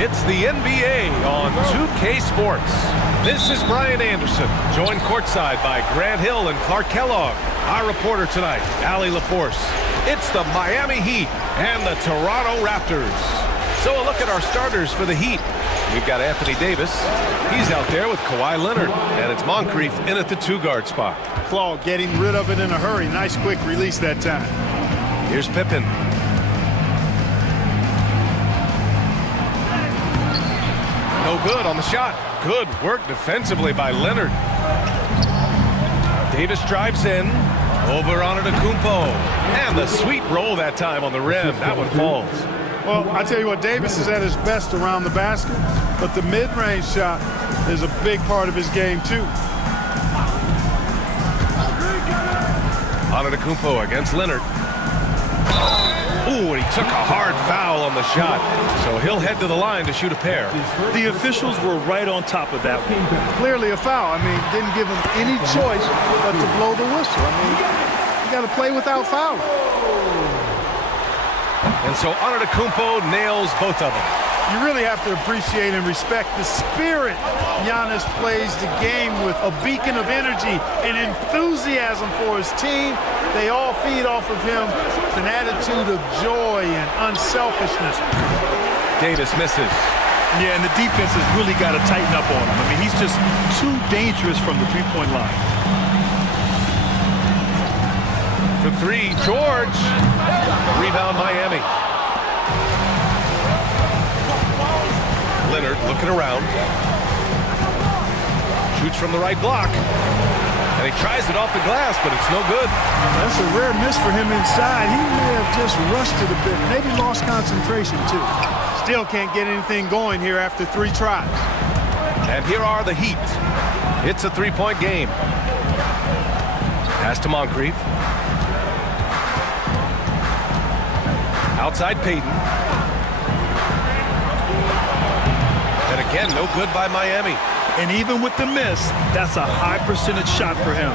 It's the NBA on 2K Sports. This is Brian Anderson, joined courtside by Grant Hill and Clark Kellogg. Our reporter tonight, Allie LaForce. It's the Miami Heat and the Toronto Raptors. So a look at our starters for the Heat. We've got Anthony Davis. He's out there with Kawhi Leonard. And it's Moncrief in at the two-guard spot. Claw getting rid of it in a hurry. Nice quick release that time. Here's Pippen. No good on the shot. Good work defensively by Leonard. Davis drives in. Over on Antetokounmpo. And the sweet roll that time on the rim. That one falls. Well, I tell you what, Davis is at his best around the basket, but the mid-range shot is a big part of his game, too. Antetokounmpo against Leonard. Ooh, and he took a hard foul on the shot. So he'll head to the line to shoot a pair. The officials were right on top of that one. Clearly a foul. I mean, didn't give him any choice but to blow the whistle. I mean, you got to play without fouling. And so Antetokounmpo nails both of them. You really have to appreciate and respect the spirit Giannis plays the game with, a beacon of energy and enthusiasm for his team. They all feed off of him. It's an attitude of joy and unselfishness. Davis misses. Yeah, and the defense has really got to tighten up on him. I mean, he's just too dangerous from the three-point line. For three, George. Rebound, Miami. Leonard looking around. Shoots from the right block. And he tries it off the glass, but it's no good. That's a rare miss for him inside. He may have just rushed it a bit. Maybe lost concentration, too. Still can't get anything going here after 3 tries. And here are the Heat. It's a three-point game. Pass to Moncrief. Outside Payton. And again, no good by Miami. And even with the miss, that's a high percentage shot for him.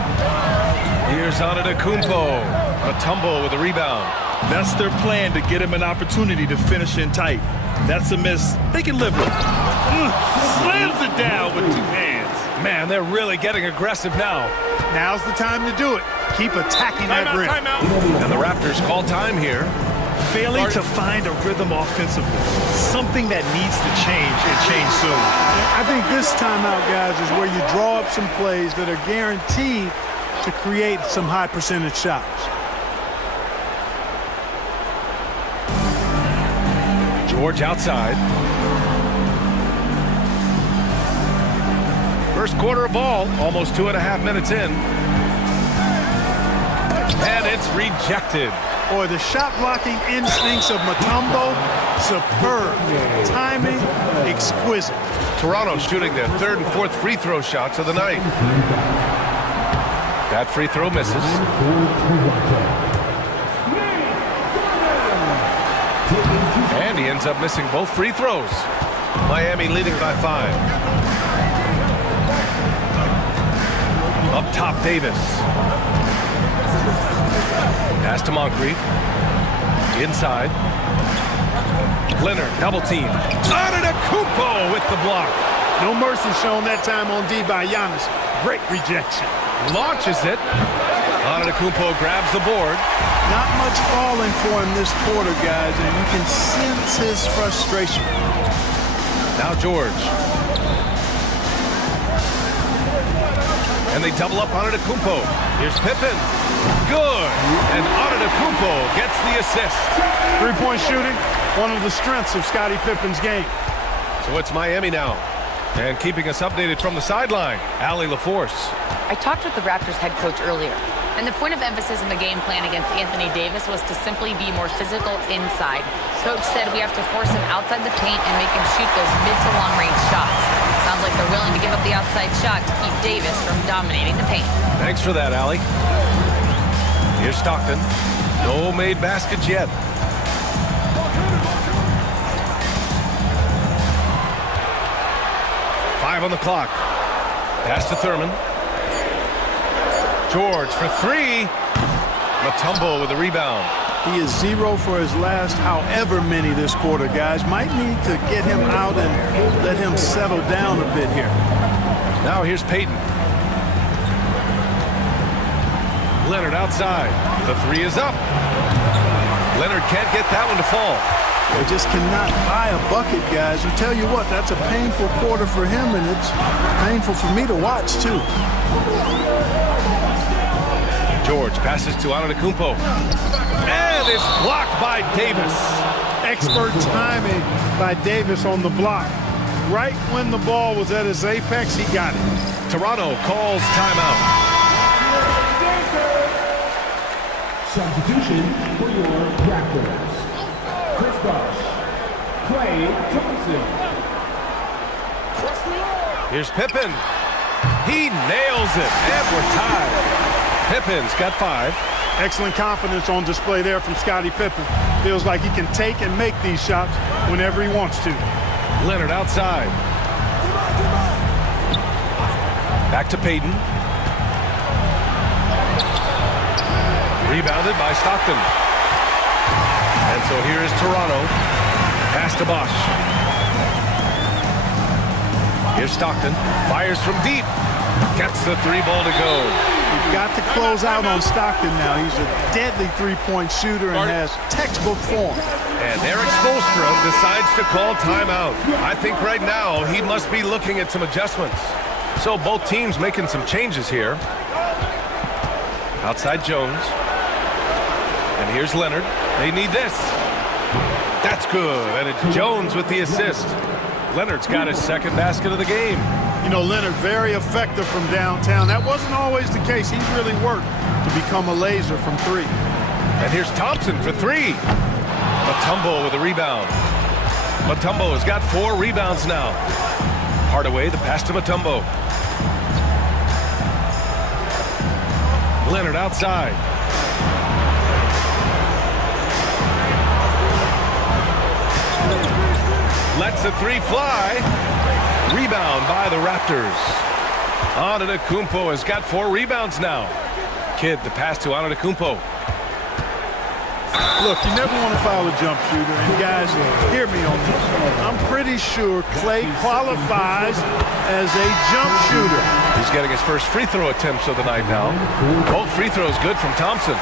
Here's Antetokounmpo. Mutombo with a rebound. That's their plan, to get him an opportunity to finish in tight. That's a miss they can live with. Slams it down with 2 hands. Man, they're really getting aggressive now. Now's the time to do it. Keep attacking that rim. And the Raptors call time here. Failing to find a rhythm offensively. Something that needs to change, and change soon. I think this timeout, guys, is where you draw up some plays that are guaranteed to create some high percentage shots. George outside. First quarter of ball, almost 2.5 minutes in. And it's rejected. Boy, the shot-blocking instincts of Mutombo, superb. Timing, exquisite. Toronto shooting their 3rd and 4th free throw shots of the night. That free throw misses. And he ends up missing both free throws. Miami leading by 5. Up top, Davis. Pass to Moncrief. Inside. Leonard, double team. Antetokounmpo with the block. No mercy shown that time on D by Giannis. Great rejection. Launches it. Antetokounmpo grabs the board. Not much falling for him this quarter, guys, and you can sense his frustration. Now George. And they double up Antetokounmpo. Here's Pippen. Good. And Antetokounmpo gets the assist. 3-point shooting, one of the strengths of Scottie Pippen's game. So it's Miami now. And keeping us updated from the sideline, Allie LaForce. I talked with the Raptors head coach earlier, and the point of emphasis in the game plan against Anthony Davis was to simply be more physical inside. Coach said we have to force him outside the paint and make him shoot those mid to long range shots. Sounds like they're willing to give up the outside shot to keep Davis from dominating the paint. Thanks for that, Allie. Here's Stockton. No made baskets yet. Five on the clock. Pass to Thurman. George for 3. Mutombo with a rebound. He is 0 for his last however many this quarter, guys. Might need to get him out and let him settle down a bit here. Now here's Peyton. Leonard outside. The three is up. Leonard can't get that one to fall. They just cannot buy a bucket, guys. And tell you what, that's a painful quarter for him, and it's painful for me to watch, too. George passes to Antetokounmpo. And it's blocked by Davis. Expert timing by Davis on the block. Right when the ball was at its apex, he got it. Toronto calls timeout. Substitution for your Raptors. Chris Bosh, Klay Thompson. Here's Pippen. He nails it, and we're tied. Pippen's got 5. Excellent confidence on display there from Scottie Pippen. Feels like he can take and make these shots whenever he wants to. Leonard outside. Back to Peyton. Rebounded by Stockton. And so here is Toronto. Pass to Bosh. Here's Stockton. Fires from deep. Gets the 3-ball to go. You've got to close out on Stockton now. He's a deadly three-point shooter and has textbook form. And Erik Spoelstra decides to call timeout. I think right now he must be looking at some adjustments. So both teams making some changes here. Outside Jones. And here's Leonard. They need this. That's good. And it's Jones with the assist. Leonard's got his second basket of the game. You know, Leonard, very effective from downtown. That wasn't always the case. He's really worked to become a laser from 3. And here's Thompson for 3. Mutombo with a rebound. Mutombo has got 4 rebounds now. Hardaway, the pass to Mutombo. Leonard outside. Lets the 3 fly. Rebound by the Raptors. Antetokounmpo has got 4 rebounds now. Kidd, the pass to Antetokounmpo. Look, you never want to foul a jump shooter. And guys, hear me on this. I'm pretty sure Klay qualifies as a jump shooter. He's getting his first free throw attempts of the night now. Both free throws good from Thompson.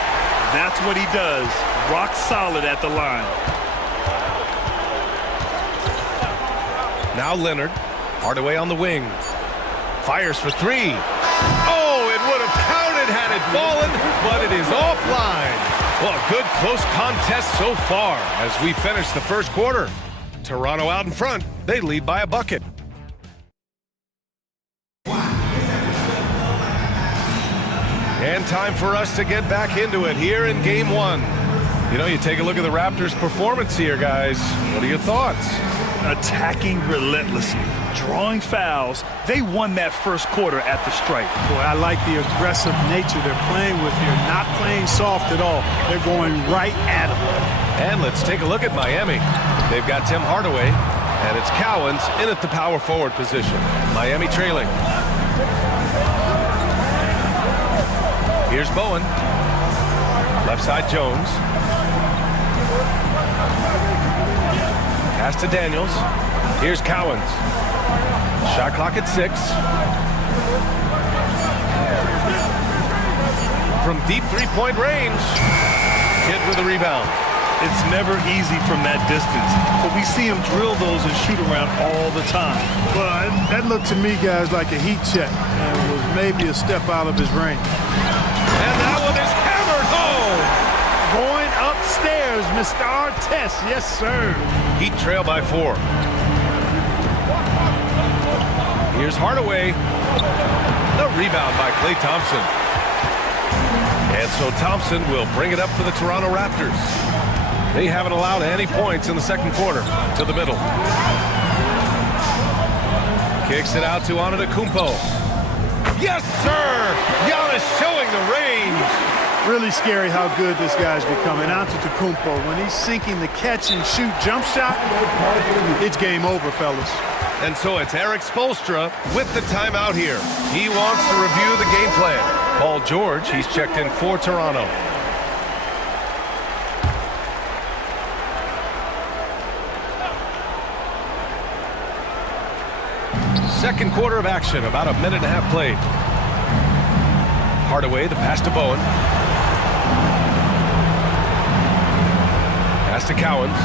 That's what he does. Rock solid at the line. Now Leonard. Hardaway on the wing. Fires for 3. Oh, it would have counted had it fallen, but it is offline. Well, good close contest so far as we finish the first quarter. Toronto out in front. They lead by a bucket. And time for us to get back into it here in Game 1. You know, you take a look at the Raptors' performance here, guys. What are your thoughts? Attacking relentlessly, drawing fouls. They won that first quarter at the stripe. Boy, I like the aggressive nature they're playing with here. Not playing soft at all. They're going right at them. And let's take a look at Miami. They've got Tim Hardaway, and it's Cowens in at the power forward position. Miami trailing. Here's Bowen. Left side Jones. Pass to Daniels. Here's Cowens. Shot clock at 6. From deep 3-point range. Kidd with a rebound. It's never easy from that distance, but we see him drill those and shoot around all the time. Well, that looked to me, guys, like a heat check. And was maybe a step out of his range. And that one is hammered home. Going upstairs, Mr. Artest. Yes, sir. Heat trail by 4. Here's Hardaway. The rebound by Klay Thompson. And so Thompson will bring it up for the Toronto Raptors. They haven't allowed any points in the second quarter. To the middle. Kicks it out to Antetokounmpo. Yes, sir! Giannis showing the range. Really scary how good this guy's becoming. Antetokounmpo, when he's sinking the catch-and-shoot jump shot, it's game over, fellas. And so it's Erik Spoelstra with the timeout here. He wants to review the game plan. Paul George, he's checked in for Toronto. Second quarter of action, about a minute and a half played. Hardaway, the pass to Bowen. Pass to Cowens.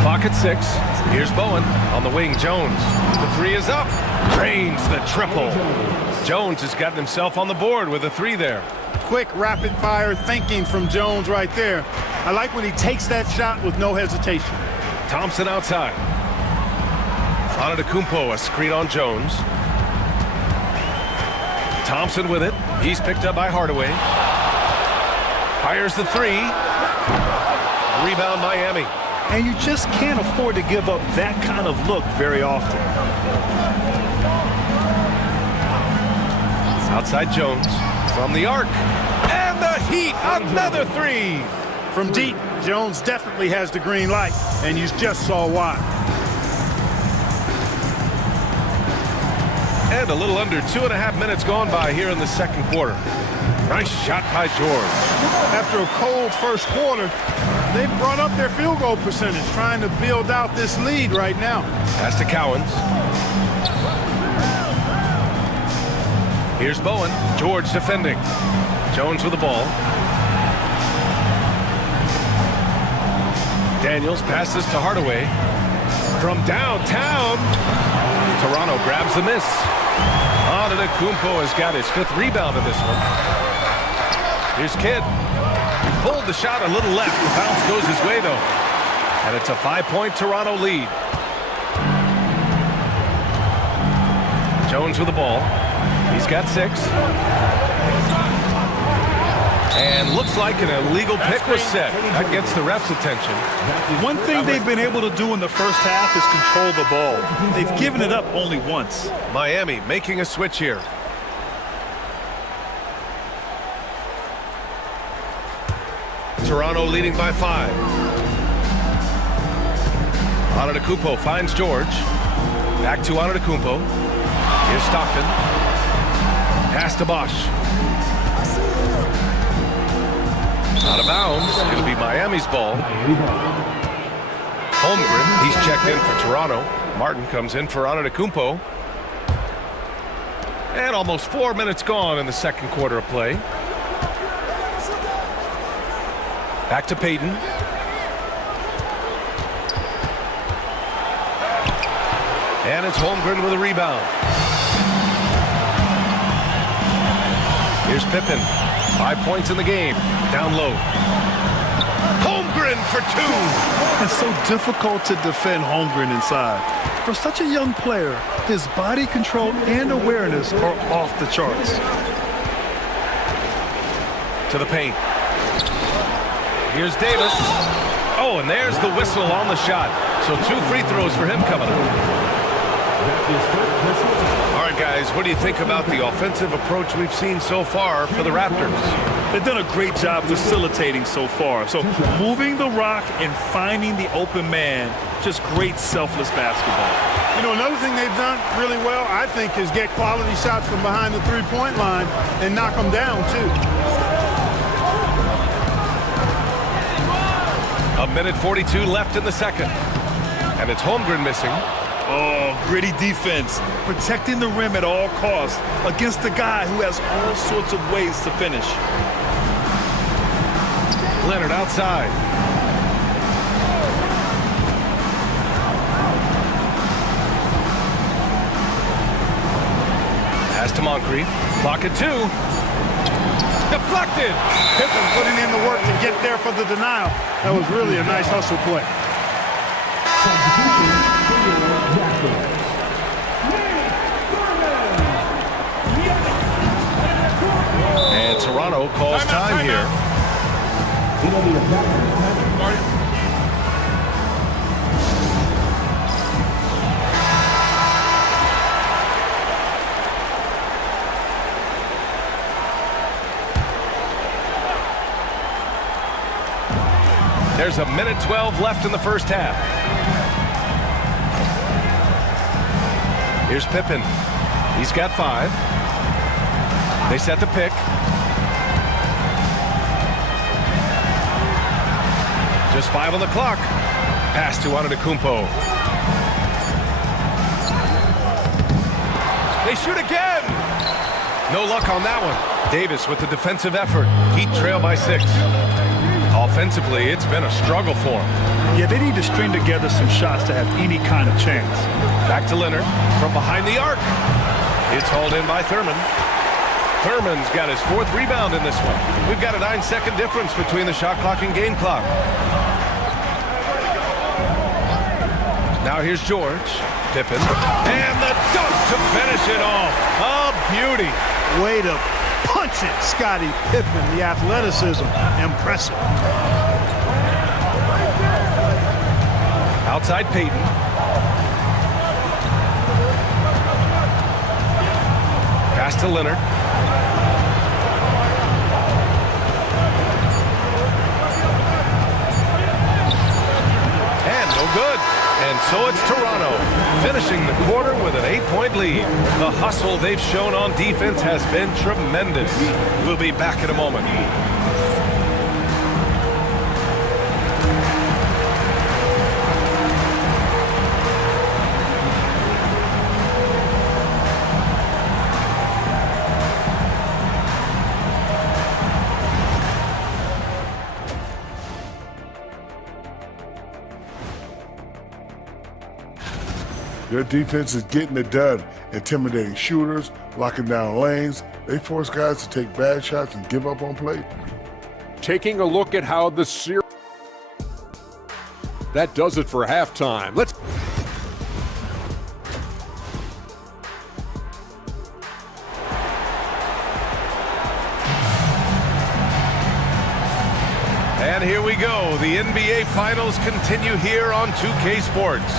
Clock at 6. Here's Bowen on the wing. Jones. The three is up. Drains the triple. Jones has gotten himself on the board with a 3 there. Quick, rapid-fire thinking from Jones right there. I like when he takes that shot with no hesitation. Thompson outside. Antetokounmpo, a screen on Jones. Thompson with it. He's picked up by Hardaway. Fires the 3. Rebound Miami. And you just can't afford to give up that kind of look very often. Outside Jones from the arc. And the Heat, another 3. From deep, Jones definitely has the green light, and you just saw why. And a little under 2.5 minutes gone by here in the second quarter. Nice shot by George. After a cold first quarter, they've brought up their field goal percentage, trying to build out this lead right now. Pass to Cowens. Here's Bowen. George defending. Jones with the ball. Daniels passes to Hardaway. From downtown, Toronto grabs the miss. Antetokounmpo has got his 5th rebound in this one. Here's Kidd. Pulled the shot a little left. The bounce goes his way, though. And it's a 5-point Toronto lead. Jones with the ball. He's got 6. And looks like an illegal pick was set. That gets the ref's attention. One thing they've been able to do in the first half is control the ball. They've given it up only once. Miami making a switch here. Toronto leading by 5. Antetokounmpo finds George. Back to Antetokounmpo. Here's Stockton. Pass to Bosch. Out of bounds. It'll be Miami's ball. Holmgren, he's checked in for Toronto. Martin comes in for Antetokounmpo. And almost 4 minutes gone in the second quarter of play. Back to Payton. And it's Holmgren with a rebound. Here's Pippen. 5 points in the game. Down low. Holmgren for 2. It's so difficult to defend Holmgren inside. For such a young player, his body control and awareness are off the charts. To the paint. Here's Davis. Oh, and there's the whistle on the shot. So 2 free throws for him coming up. All right, guys, what do you think about the offensive approach we've seen so far for the Raptors? They've done a great job facilitating so far. So moving the rock and finding the open man, just great selfless basketball. You know, another thing they've done really well, I think, is get quality shots from behind the three-point line and knock them down, too. A minute 42 left in the second. And it's Holmgren missing. Oh, gritty defense. Protecting the rim at all costs against a guy who has all sorts of ways to finish. Leonard outside. Pass to Moncrief. Clock at 2. Deflected. Pippen putting in the work to get there for the denial. That was really a nice hustle play. And Toronto calls time here. There's a minute 12 left in the first half. Here's Pippen. He's got 5. They set the pick. Just 5 on the clock. Pass to Antetokounmpo. They shoot again. No luck on that one. Davis with the defensive effort. Heat trail by 6. Offensively, it's been a struggle for them. Yeah, they need to string together some shots to have any kind of chance. Back to Leonard from behind the arc. It's hauled in by Thurman. Thurman's got his 4th rebound in this one. We've got a 9-second difference between the shot clock and game clock. Now here's George. Pippen. And the dunk to finish it off. A beauty. Way to punch it, Scottie Pippen. The athleticism, impressive. Outside Payton. Pass to Leonard. And no good. And so it's Toronto, finishing the quarter with an 8-point lead. The hustle they've shown on defense has been tremendous. We'll be back in a moment. Their defense is getting it done, intimidating shooters, locking down lanes. They force guys to take bad shots and give up on play. Taking a look at how the series... That does it for halftime. Let's... And here we go. The NBA Finals continue here on 2K Sports.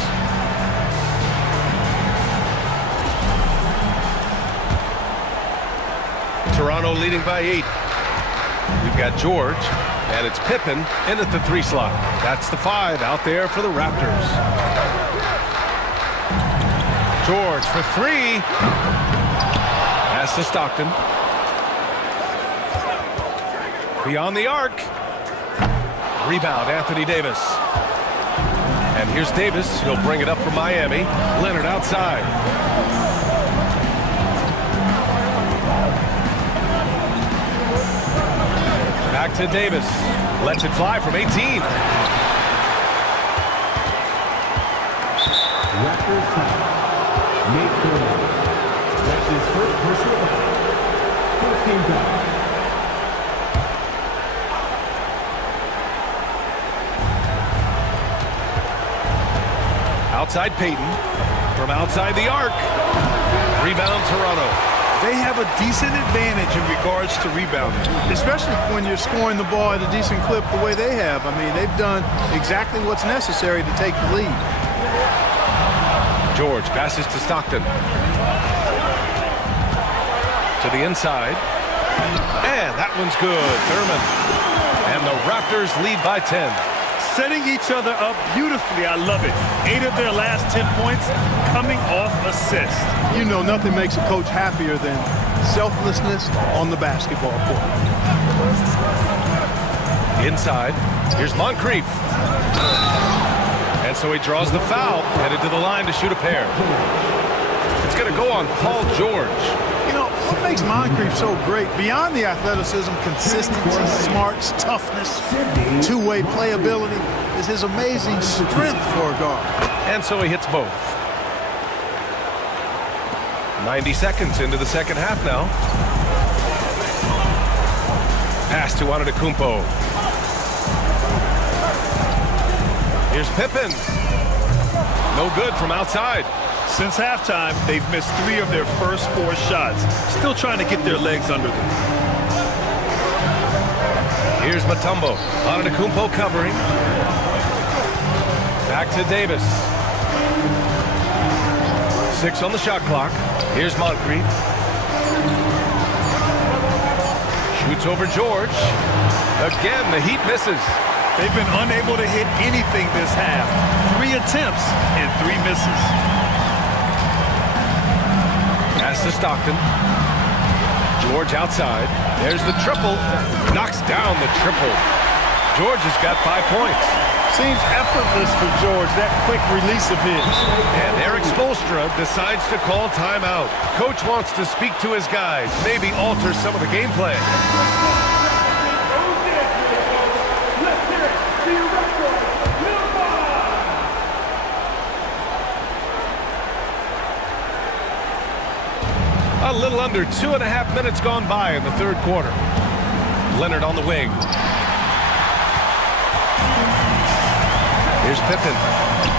Toronto leading by 8. We've got George, and it's Pippen in at the 3 slot. That's the 5 out there for the Raptors. George for 3. Pass to Stockton. Beyond the arc. Rebound, Anthony Davis. And here's Davis. He'll bring it up for Miami. Leonard outside. Back to Davis. Lets it fly from 18. Raptors foul. Nate Thurman. That's his first personal foul. First team foul. Outside Payton. From outside the arc. Rebound Toronto. They have a decent advantage in regards to rebounding. Especially when you're scoring the ball at a decent clip the way they have. I mean, they've done exactly what's necessary to take the lead. George passes to Stockton. To the inside. And that one's good. Thurman. And the Raptors lead by 10. Setting each other up beautifully. I love it. 8 of their last 10 points coming off assists. You know, nothing makes a coach happier than selflessness on the basketball court. Inside. Here's Moncrief. And so he draws the foul, headed to the line to shoot a pair. It's going to go on Paul George. You know, what makes Moncrief so great, beyond the athleticism, consistency, smarts, toughness, two-way playability, is his amazing strength for a guard. And so he hits both. 90 seconds into the second half now. Pass to Antetokounmpo. Here's Pippen. No good from outside. Since halftime, they've missed 3 of their first 4 shots. Still trying to get their legs under them. Here's Mutombo. Antetokounmpo covering. Back to Davis. 6 on the shot clock. Here's Moncrief. Shoots over George. Again, the Heat misses. They've been unable to hit anything this half. 3 attempts and 3 misses. Pass to Stockton. George outside. There's the triple. Knocks down the triple. George has got 5 points. Seems effortless for George, that quick release of his. And Eric Spoelstra decides to call timeout. Coach wants to speak to his guys, maybe alter some of the game plan. A little under 2.5 minutes gone by in the third quarter. Leonard on the wing. Here's Pippen.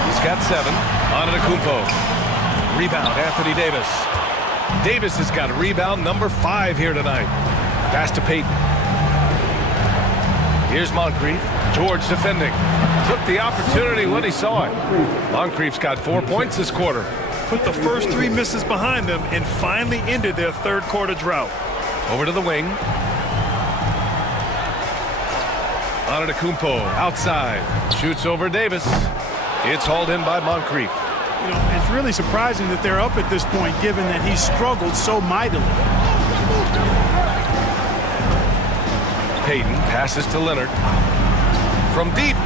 He's got 7. Antetokounmpo. Rebound, Anthony Davis. Davis has got rebound number 5 here tonight. Pass to Payton. Here's Moncrief. George defending. Took the opportunity when he saw it. Moncrief's got 4 points this quarter. Put the first 3 misses behind them and finally ended their third quarter drought. Over to the wing. Antetokounmpo outside. Shoots over Davis. It's hauled in by Moncrief. You know, it's really surprising that they're up at this point, given that he struggled so mightily. Payton passes to Leonard. From deep.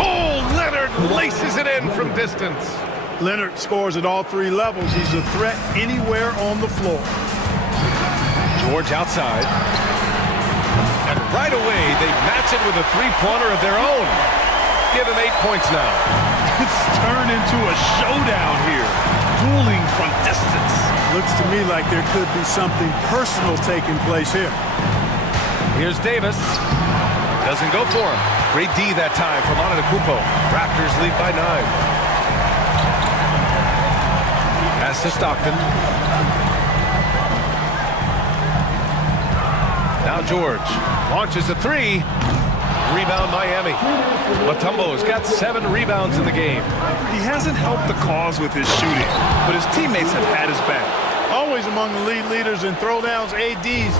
Oh, Leonard laces it in from distance. Leonard scores at all 3 levels. He's a threat anywhere on the floor. George outside. And right away, they match it with a 3-pointer of their own. Give him 8 points now. It's turned into a showdown here. Dueling from distance. Looks to me like there could be something personal taking place here. Here's Davis. Doesn't go for him. Great D that time from Antetokounmpo. Raptors lead by 9. Pass to Stockton. Now George launches a 3. Rebound Miami. Mutombo's got 7 rebounds in the game. He hasn't helped the cause with his shooting, but his teammates have had his back. Always among the lead leaders in throwdowns. AD's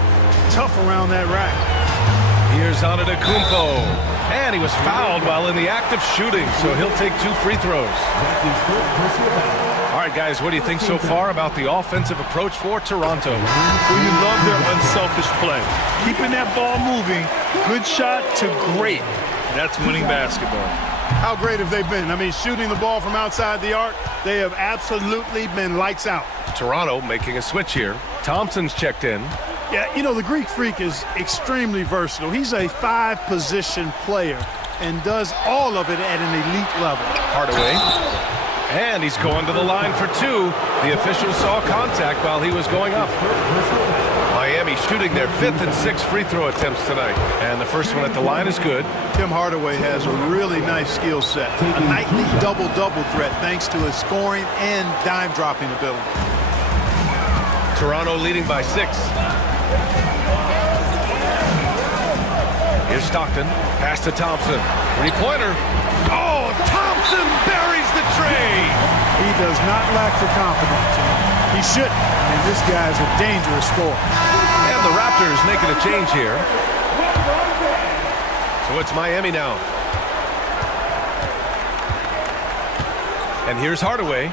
tough around that rack. Here's Antetokounmpo. And he was fouled while in the act of shooting, so he'll take 2 free throws. All right, guys, what do you think so far about the offensive approach for Toronto? Well, you love their unselfish play. Keeping that ball moving, good shot to great. That's winning basketball. How great have they been? I mean, shooting the ball from outside the arc, they have absolutely been lights out. Toronto making a switch here. Thompson's checked in. Yeah, you know, the Greek Freak is extremely versatile. He's a 5-position player and does all of it at an elite level. Hardaway. And he's going to the line for 2. The official saw contact while he was going up. Miami shooting their 5th and 6th free throw attempts tonight. And the first one at the line is good. Tim Hardaway has a really nice skill set. A nightly double-double threat thanks to his scoring and dime-dropping ability. Toronto leading by 6. Here's Stockton. Pass to Thompson. 3-pointer. Oh, Thompson buries the tray. He does not lack for confidence. He shouldn't. And this guy's a dangerous scorer. And the Raptors making a change here. So it's Miami now. And here's Hardaway.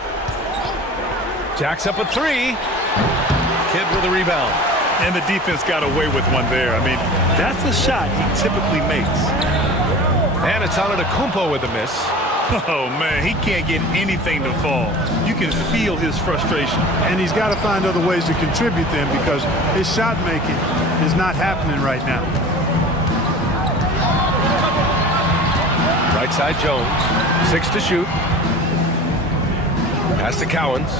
Jacks up a 3. Kidd with a rebound. And the defense got away with one there. I mean, that's a shot he typically makes. And it's Antetokounmpo with a miss. Oh, man, he can't get anything to fall. You can feel his frustration. And he's got to find other ways to contribute then because his shot making is not happening right now. Right side Jones. 6 to shoot. Pass to Cowens.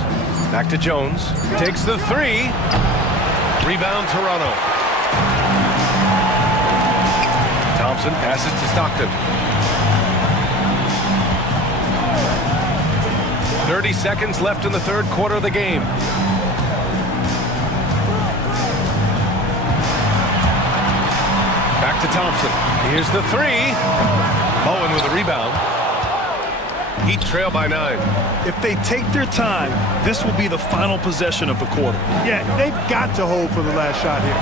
Back to Jones. Takes the 3. Rebound Toronto. Thompson passes to Stockton. 30 seconds left in the third quarter of the game. Back to Thompson. Here's the 3. Bowen with a rebound. Heat trail by 9. If they take their time, this will be the final possession of the quarter. Yeah, they've got to hold for the last shot here.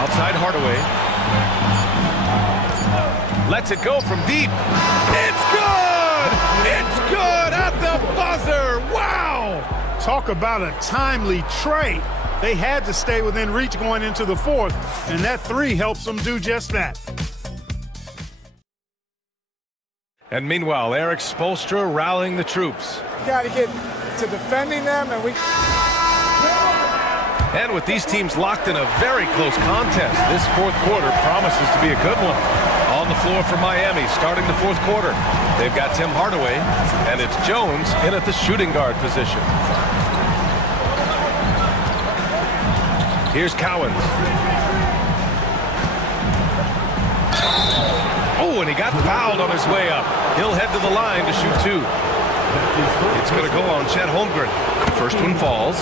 Outside Hardaway. Lets it go from deep. It's good! It's good at the buzzer! Wow! Talk about a timely tray. They had to stay within reach going into the fourth, and that three helps them do just that. And meanwhile, Eric Spoelstra rallying the troops. We got to get to defending them, and And with these teams locked in a very close contest, this fourth quarter promises to be a good one. On the floor for Miami, starting the fourth quarter. They've got Tim Hardaway, and it's Jones in at the shooting guard position. Here's Cowens. Oh, and he got fouled on his way up. He'll head to the line to shoot two. It's going to go on Chet Holmgren. First one falls.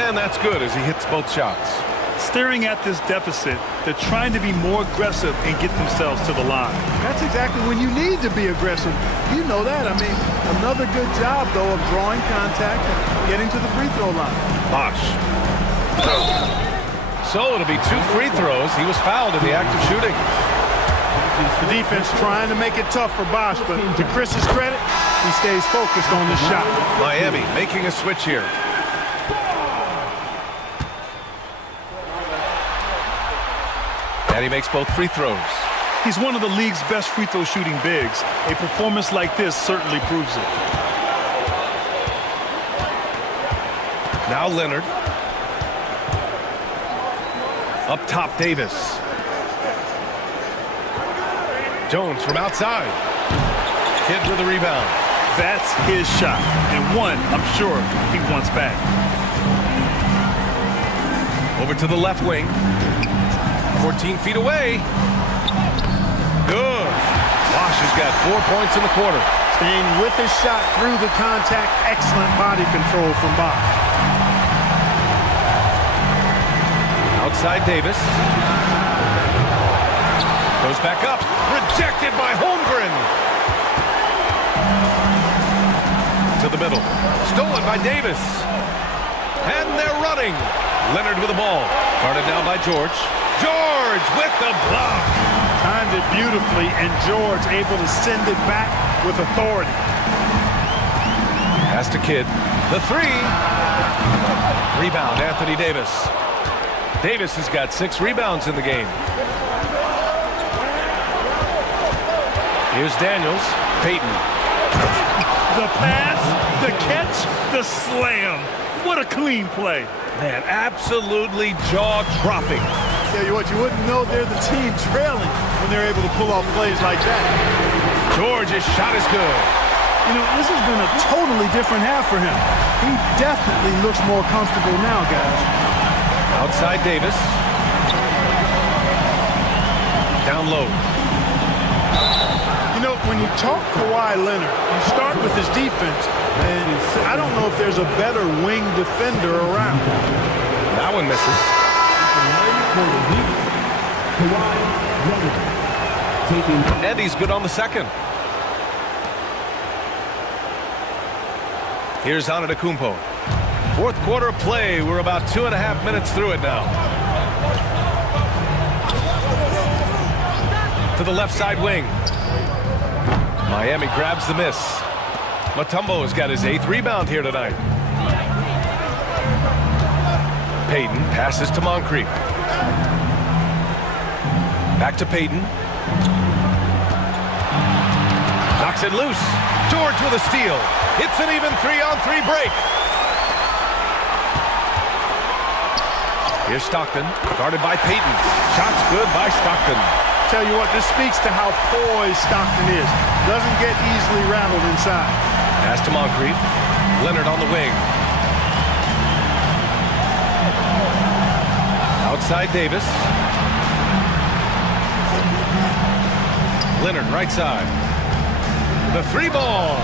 And that's good as he hits both shots. Staring at this deficit, they're trying to be more aggressive and get themselves to the line. That's exactly when you need to be aggressive. You know that. I mean, another good job, though, of drawing contact and getting to the free throw line. Bosh. So it'll be 2 free throws. He was fouled in the act of shooting. The defense trying to make it tough for Bosh, but to Chris's credit, he stays focused on the shot. Miami making a switch here. And he makes both free throws. He's one of the league's best free throw shooting bigs. A performance like this certainly proves it. Now Leonard. Up top, Davis. Jones from outside. Kidd with the rebound. That's his shot, and one I'm sure he wants back. Over to the left wing. 14 feet away. Good. Bosh has got 4 points in the quarter. Staying with his shot through the contact. Excellent body control from Bosh. Outside Davis. Goes back up. Rejected by Holmgren. To the middle. Stolen by Davis. And they're running. Leonard with the ball. Guarded now by George. George with the block. Timed it beautifully, and George able to send it back with authority. Pass to Kidd. The three. Rebound, Anthony Davis. Davis has got 6 rebounds in the game. Here's Daniels. Payton. The pass, the catch, the slam. What a clean play. Man, absolutely jaw-dropping. Tell you what, you wouldn't know they're the team trailing when they're able to pull off plays like that. George's shot is good. You know, this has been a totally different half for him. He definitely looks more comfortable now, guys. Outside Davis. Down low. You know, when you talk Kawhi Leonard, you start with his defense, and I don't know if there's a better wing defender around. That one misses. And he's good on the second. Here's Antetokounmpo. Fourth quarter play. We're about 2.5 minutes through it now. To the left side wing. Miami grabs the miss. Mutombo has got his 8th rebound here tonight. Payton passes to Moncrief. Back to Payton. Knocks it loose. George with a steal. It's an even 3-on-3 break. Here's Stockton, guarded by Payton. Shots good by Stockton. Tell you what, this speaks to how poised Stockton is. Doesn't get easily rattled inside. Pass to Moncrief. Leonard on the wing. Outside Davis. Leonard right side. The 3-ball.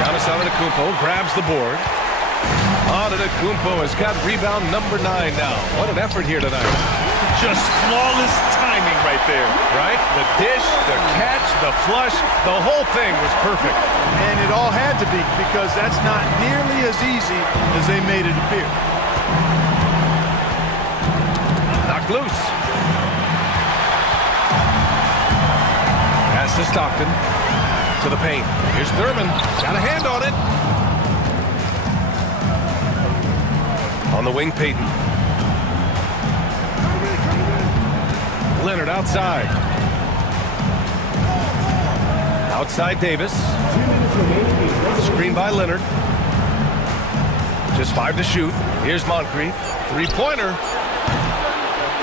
Giannis Antetokounmpo grabs the board. Antetokounmpo has got rebound number 9 now. What an effort here tonight. Just flawless timing right there. Right? The dish, the catch, the flush, the whole thing was perfect. And it all had to be, because that's not nearly as easy as they made it appear. Knocked loose. Pass to Stockton. To the paint. Here's Thurman. Got a hand on it. On the wing, Payton. Leonard outside. Outside Davis. Screen by Leonard. Just 5 to shoot. Here's Moncrief. Three-pointer.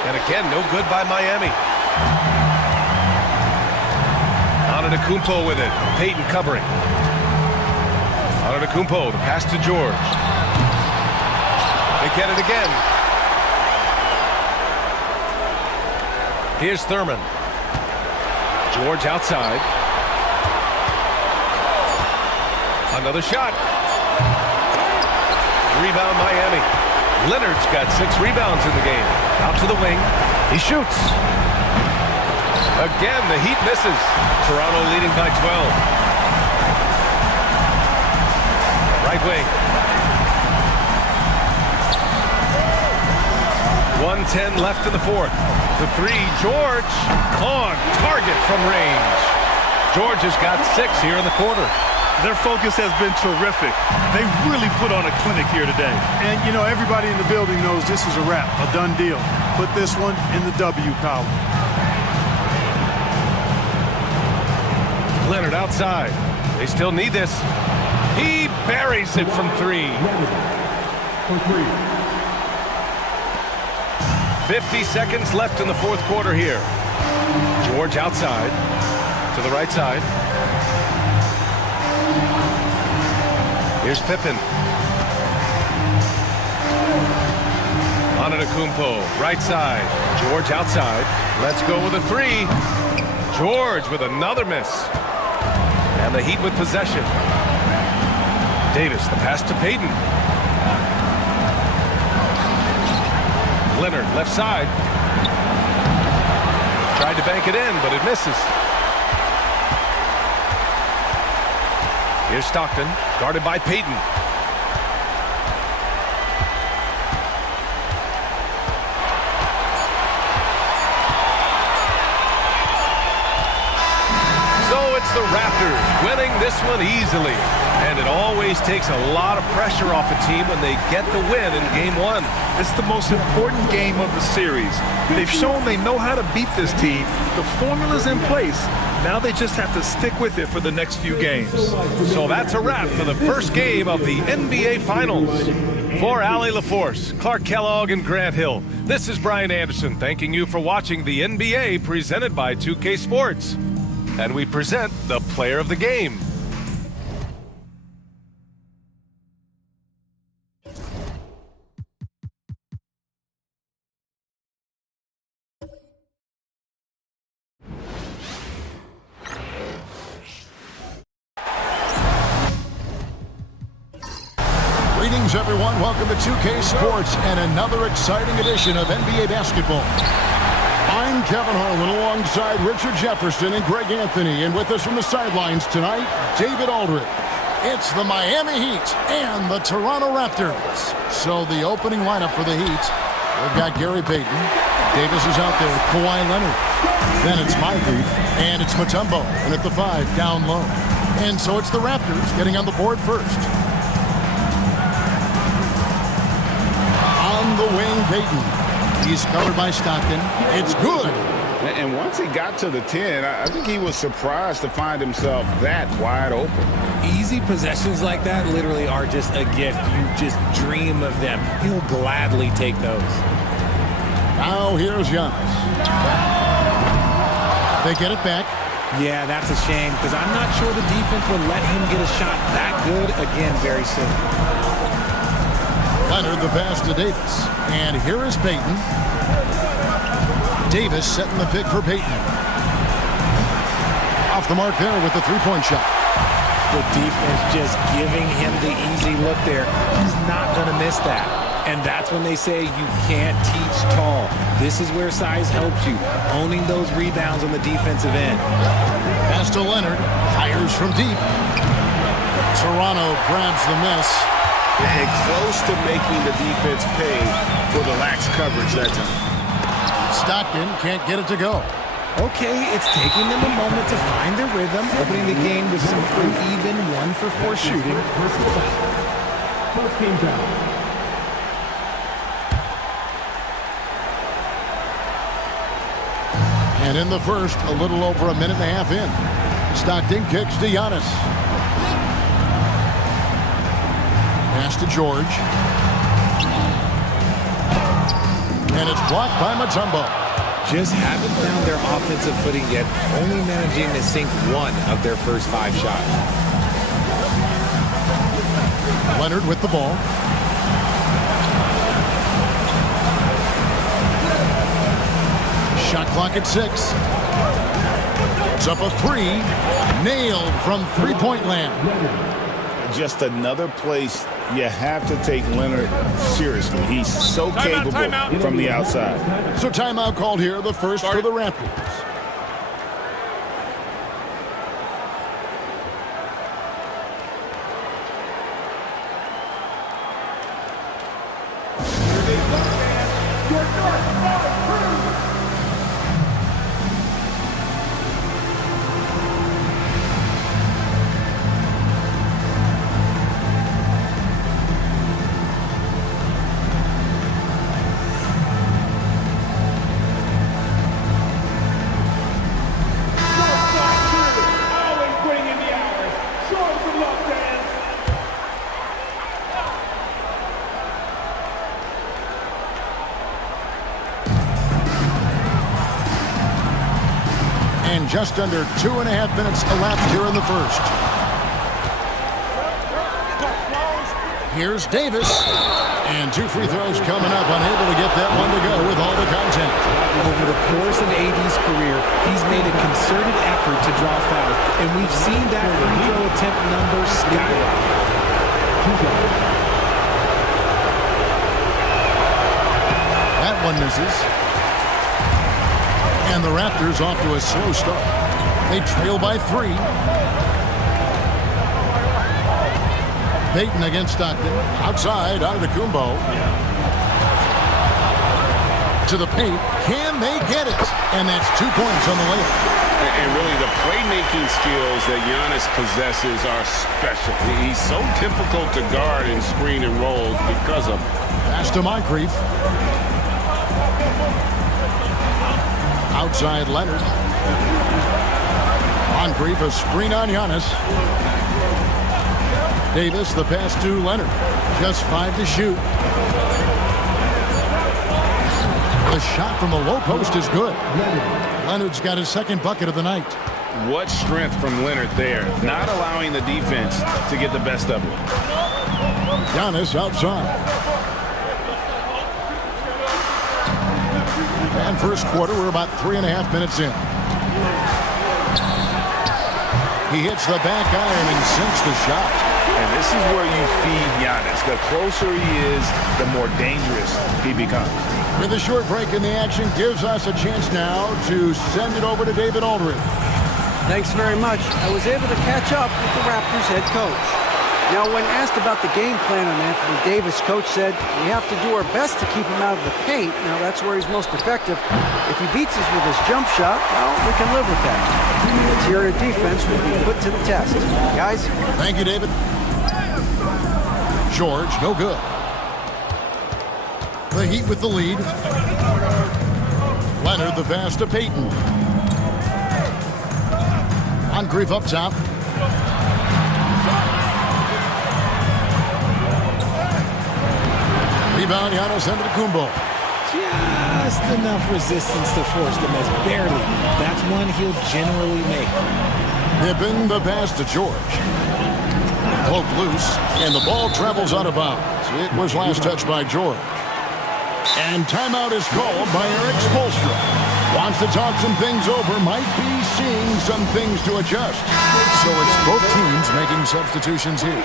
And again, no good by Miami. Antetokounmpo with it. Payton covering. Antetokounmpo, the pass to George. They get it again. Here's Thurman. George outside. Another shot. Rebound Miami. Leonard's got 6 rebounds in the game. Out to the wing. He shoots. Again, the Heat misses. Toronto leading by 12. Right wing. 1:10 left in the fourth. The three, George on target from range. George has got 6 here in the quarter. Their focus has been terrific. They really put on a clinic here today. And, you know, everybody in the building knows this is a wrap, a done deal. Put this one in the W column. Leonard outside. They still need this. He buries it from 3. 50 seconds left in the fourth quarter here. George outside to the right side. Here's Pippen. Antetokounmpo, right side. George outside. Let's go with a 3. George with another miss. And the Heat with possession. Davis, the pass to Payton. Leonard, left side. Tried to bank it in, but it misses. Here's Stockton, guarded by Payton. So it's the Raptors winning this one easily. And it always takes a lot of pressure off a team when they get the win in Game 1. It's the most important game of the series. They've shown they know how to beat this team. The formula's in place. Now they just have to stick with it for the next few games. So that's a wrap for the first game of the NBA Finals. For Allie LaForce, Clark Kellogg, and Grant Hill, this is Brian Anderson thanking you for watching the NBA presented by 2K Sports. And we present the player of the game. Greetings, everyone. Welcome to 2K Sports and another exciting edition of NBA basketball. I'm Kevin Harlan alongside Richard Jefferson and Greg Anthony. And with us from the sidelines tonight, David Aldridge. It's the Miami Heat and the Toronto Raptors. So the opening lineup for the Heat, they've got Gary Payton. Davis is out there with Kawhi Leonard. Then it's Moncrief, and it's Mutombo. And at the 5, down low. And so it's the Raptors getting on the board first. On the wing, Payton. He's covered by Stockton. It's good. And once he got to the 10, I think he was surprised to find himself that wide open. Easy possessions like that literally are just a gift. You just dream of them. He'll gladly take those. Now here's Giannis. They get it back. Yeah, that's a shame because I'm not sure the defense will let him get a shot that good again very soon. Leonard the pass to Davis. And here is Payton. Davis setting the pick for Payton. Off the mark there with the three-point shot. The defense just giving him the easy look there. He's not going to miss that. And that's when they say you can't teach tall. This is where size helps you. Owning those rebounds on the defensive end. Pass to Leonard. Fires from deep. Toronto grabs the miss. And close to making the defense pay for the lax coverage that time. Stockton can't get it to go. Okay, it's taking them a moment to find their rhythm, opening the game with some uneven 1-for-4 shooting. First team down. And in the first, a little over a minute and a half in. Stockton kicks to Giannis. Pass to George. And it's blocked by Mutombo. Just haven't found their offensive footing yet, only managing to sink one of their first 5 shots. Leonard with the ball. Shot clock at 6. It's up a 3. Nailed from three-point land. Just another place you have to take Leonard seriously. He's so capable from the outside. So timeout called here, the first for the Raptors. Just under 2.5 minutes elapsed here in the first. Here's Davis. And 2 free throws coming up, unable to get that one to go with all the contact. Over the course of AD's career, he's made a concerted effort to draw fouls, and we've seen that free throw attempt number skyrocket. That one misses. And the Raptors off to a slow start. They trail by 3. Payton against Stockton. Outside, Antetokounmpo. To the paint. Can they get it? And that's 2 points on the layup. And really, the playmaking skills that Giannis possesses are special. He's so difficult to guard in screen and rolls because of it. Pass to Moncrief. Outside Leonard. Moncrief, a screen on Giannis. Davis, the pass to Leonard. Just 5 to shoot. The shot from the low post is good. Leonard's got his second bucket of the night. What strength from Leonard there, not allowing the defense to get the best of him. Giannis outside. And first quarter, we're about 3.5 minutes in. He hits the back iron and sinks the shot. And this is where you feed Giannis. The closer he is, the more dangerous he becomes. With a short break in the action, gives us a chance now to send it over to David Aldridge. Thanks very much. I was able to catch up with the Raptors head coach. Now, when asked about the game plan on Anthony Davis, coach said, we have to do our best to keep him out of the paint. Now, that's where he's most effective. If he beats us with his jump shot, well, we can live with that. Interior defense will be put to the test. Guys? Thank you, David. George, no good. The Heat with the lead. Leonard, the pass to Payton. Moncrief up top. Rebound, Giannis Antetokounmpo. Just enough resistance to force them as barely. That's one he'll generally make. Pippen, the pass to George. Poked loose, and the ball travels out of bounds. It was last touched by George. And timeout is called by Eric Spoelstra. Wants to talk some things over, might be seeing some things to adjust. So it's both teams making substitutions here.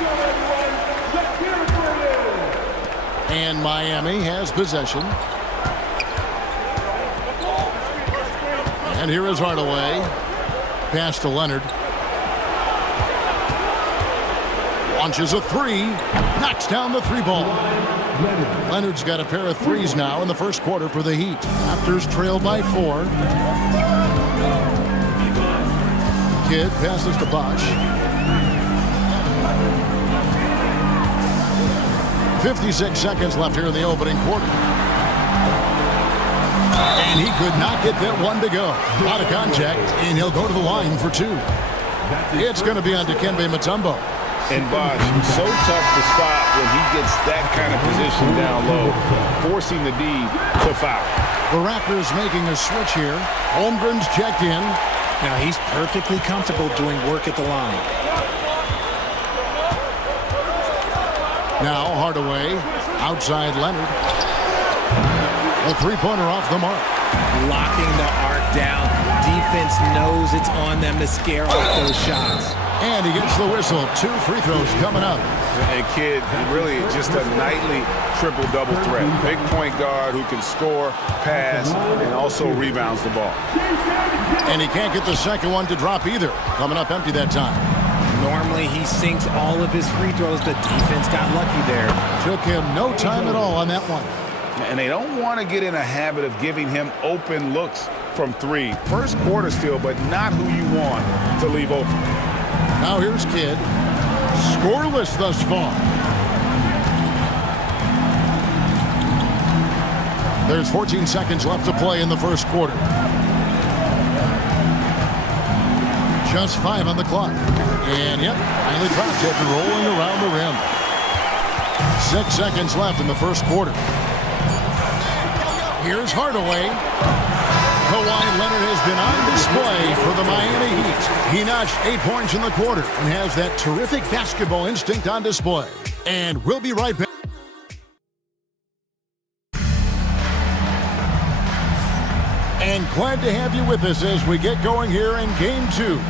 And Miami has possession. And here is Hardaway. Pass to Leonard. Launches a 3. Knocks down the 3-ball. Leonard's got a pair of threes now in the first quarter for the Heat. Raptors trail by 4. Kidd passes to Bosch. 56 seconds left here in the opening quarter. And he could not get that one to go. Out of contact, and he'll go to the line for two. It's going to be on Dikembe Mutombo. And Bosch, so tough to stop when he gets that kind of position down low, forcing the D to foul. The Raptors making a switch here. Holmgren's checked in. Now he's perfectly comfortable doing work at the line. Now Hardaway, outside Leonard. A three-pointer off the mark. Locking the arc down. Defense knows it's on them to scare off those shots. And he gets the whistle. 2 free throws coming up. And Kidd, really just a nightly triple-double threat. Big point guard who can score, pass, and also rebounds the ball. And he can't get the second one to drop either. Coming up empty that time. Normally he sinks all of his free throws. The defense got lucky there. Took him no time at all on that one. And they don't want to get in a habit of giving him open looks from three. First quarter still, but not who you want to leave open. Now here's Kidd. Scoreless thus far. There's 14 seconds left to play in the first quarter. Just 5 on the clock. And yep, finally drops it, rolling around the rim. 6 seconds left in the first quarter. Here's Hardaway. Kawhi Leonard has been on display for the Miami Heat. He notched 8 points in the quarter and has that terrific basketball instinct on display. And we'll be right back. And glad to have you with us as we get going here in Game 2.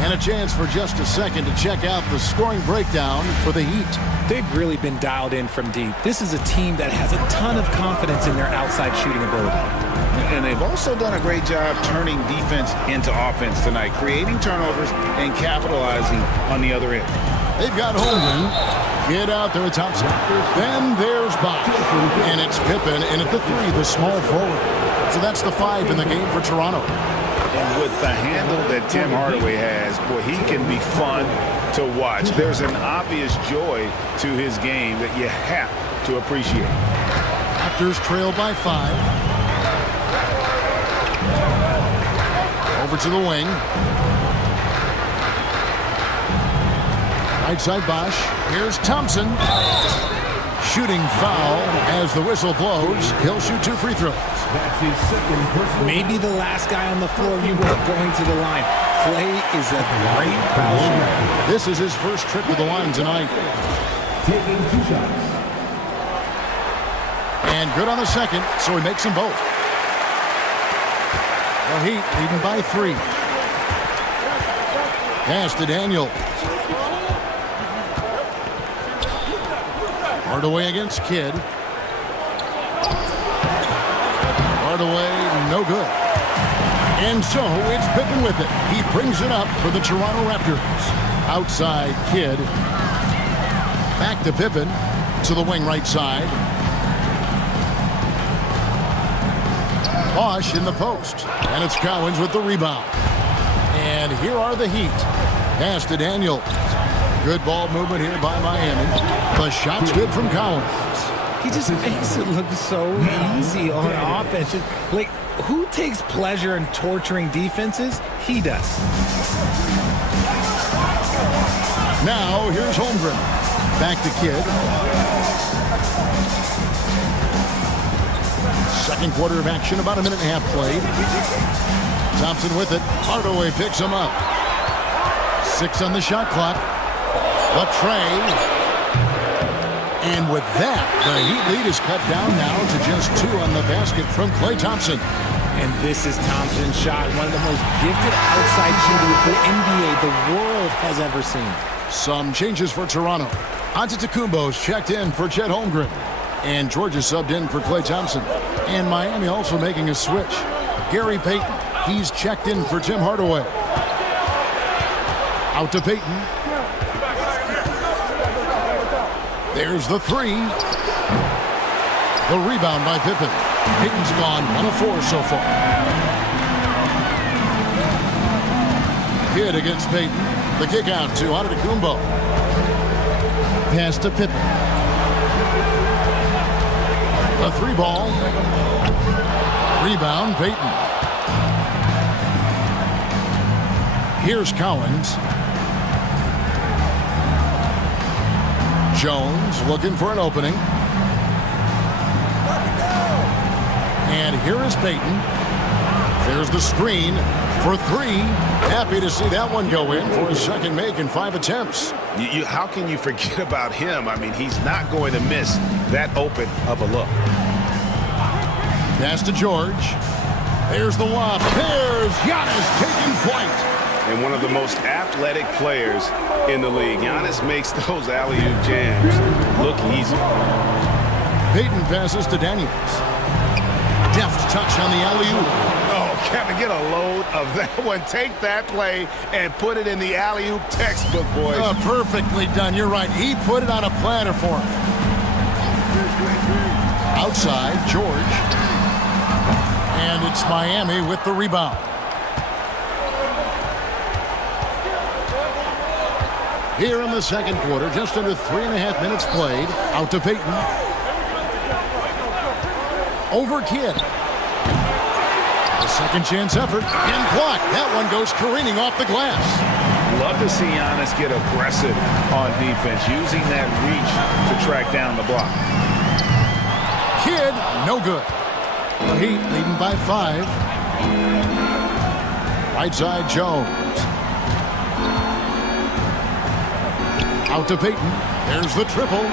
And a chance for just a second to check out the scoring breakdown for the Heat. They've really been dialed in from deep. This is a team that has a ton of confidence in their outside shooting ability. And they've also done a great job turning defense into offense tonight, creating turnovers and capitalizing on the other end. They've got Holmgren. Get out there with Thompson. Then there's Bosch. And it's Pippen in at the 3, the small forward. So that's the 5 in the game for Toronto. And with the handle that Tim Hardaway has, boy, he can be fun to watch. There's an obvious joy to his game that you have to appreciate. Raptors trail by 5. Over to the wing. Right side Bosch. Here's Thompson. Shooting foul as the whistle blows. He'll shoot 2 free throws. Maybe the last guy on the floor you want going to the line. Clay is a great foul shooter. This is his first trip to the line tonight. Taking 2 shots. And good on the second, so he makes them both. The Heat leading by 3. Pass to Daniel. Hardaway against Kidd. Hardaway, no good. And so it's Pippen with it. He brings it up for the Toronto Raptors. Outside Kidd. Back to Pippen. To the wing right side. Bosch in the post. And it's Cowens with the rebound. And here are the Heat. Pass to Daniel. Good ball movement here by Miami. The shot's good from Cowens. He just makes it look so easy on offense. Like, who takes pleasure in torturing defenses? He does. Now, here's Holmgren. Back to Kidd. Second quarter of action, about a minute and a half played. Thompson with it. Hardaway picks him up. 6 on the shot clock. The tray. And with that, the Heat lead is cut down now to just 2 on the basket from Klay Thompson. And this is Thompson's shot, one of the most gifted outside shooters the NBA, the world has ever seen. Some changes for Toronto. Antetokounmpo's checked in for Chet Holmgren. And Georgia subbed in for Klay Thompson. And Miami also making a switch. Gary Payton, he's checked in for Tim Hardaway. Out to Payton. There's the 3. The rebound by Pippen. Payton's gone 1 of 4 so far. Kidd against Payton. The kick out to Antetokounmpo. Pass to Pippen. A 3-ball. Rebound, Payton. Here's Collins. Jones looking for an opening. And here is Payton. There's the screen for 3. Happy to see that one go in for his second make in 5 attempts. How can you forget about him? I mean, he's not going to miss that open of a look. Pass to George. There's the lob. There's Giannis taking flight. And one of the most athletic players in the league. Giannis makes those alley-oop jams look easy. Payton passes to Daniels. Deft touch on the alley-oop. Oh, Kevin, get a load of that one. Take that play and put it in the alley-oop textbook, boys. Perfectly done. You're right. He put it on a platter for him. Outside, George. And it's Miami with the rebound. Here in the second quarter, just under 3.5 minutes played. Out to Payton. Over Kidd. A second chance effort. And blocked. That one goes careening off the glass. Love to see Giannis get aggressive on defense, using that reach to track down the block. Kidd, no good. The Heat leading by 5. Right side, Jones. Out to Payton. There's the triple.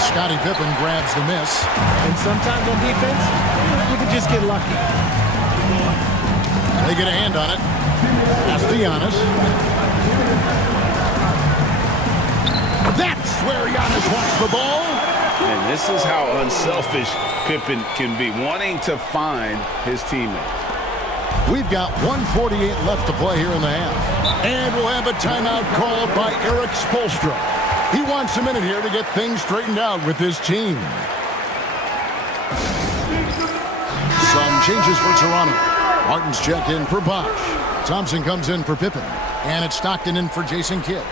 Scottie Pippen grabs the miss. And sometimes on defense, you can just get lucky. They get a hand on it. That's Giannis. That's where Giannis wants the ball. And this is how unselfish Pippen can be, wanting to find his teammates. We've got 1:48 left to play here in the half. And we'll have a timeout called by Eric Spoelstra. He wants a minute here to get things straightened out with his team. Some changes for Toronto. Martin's checked in for Bosch. Thompson comes in for Pippen. And it's Stockton in for Jason Kidd.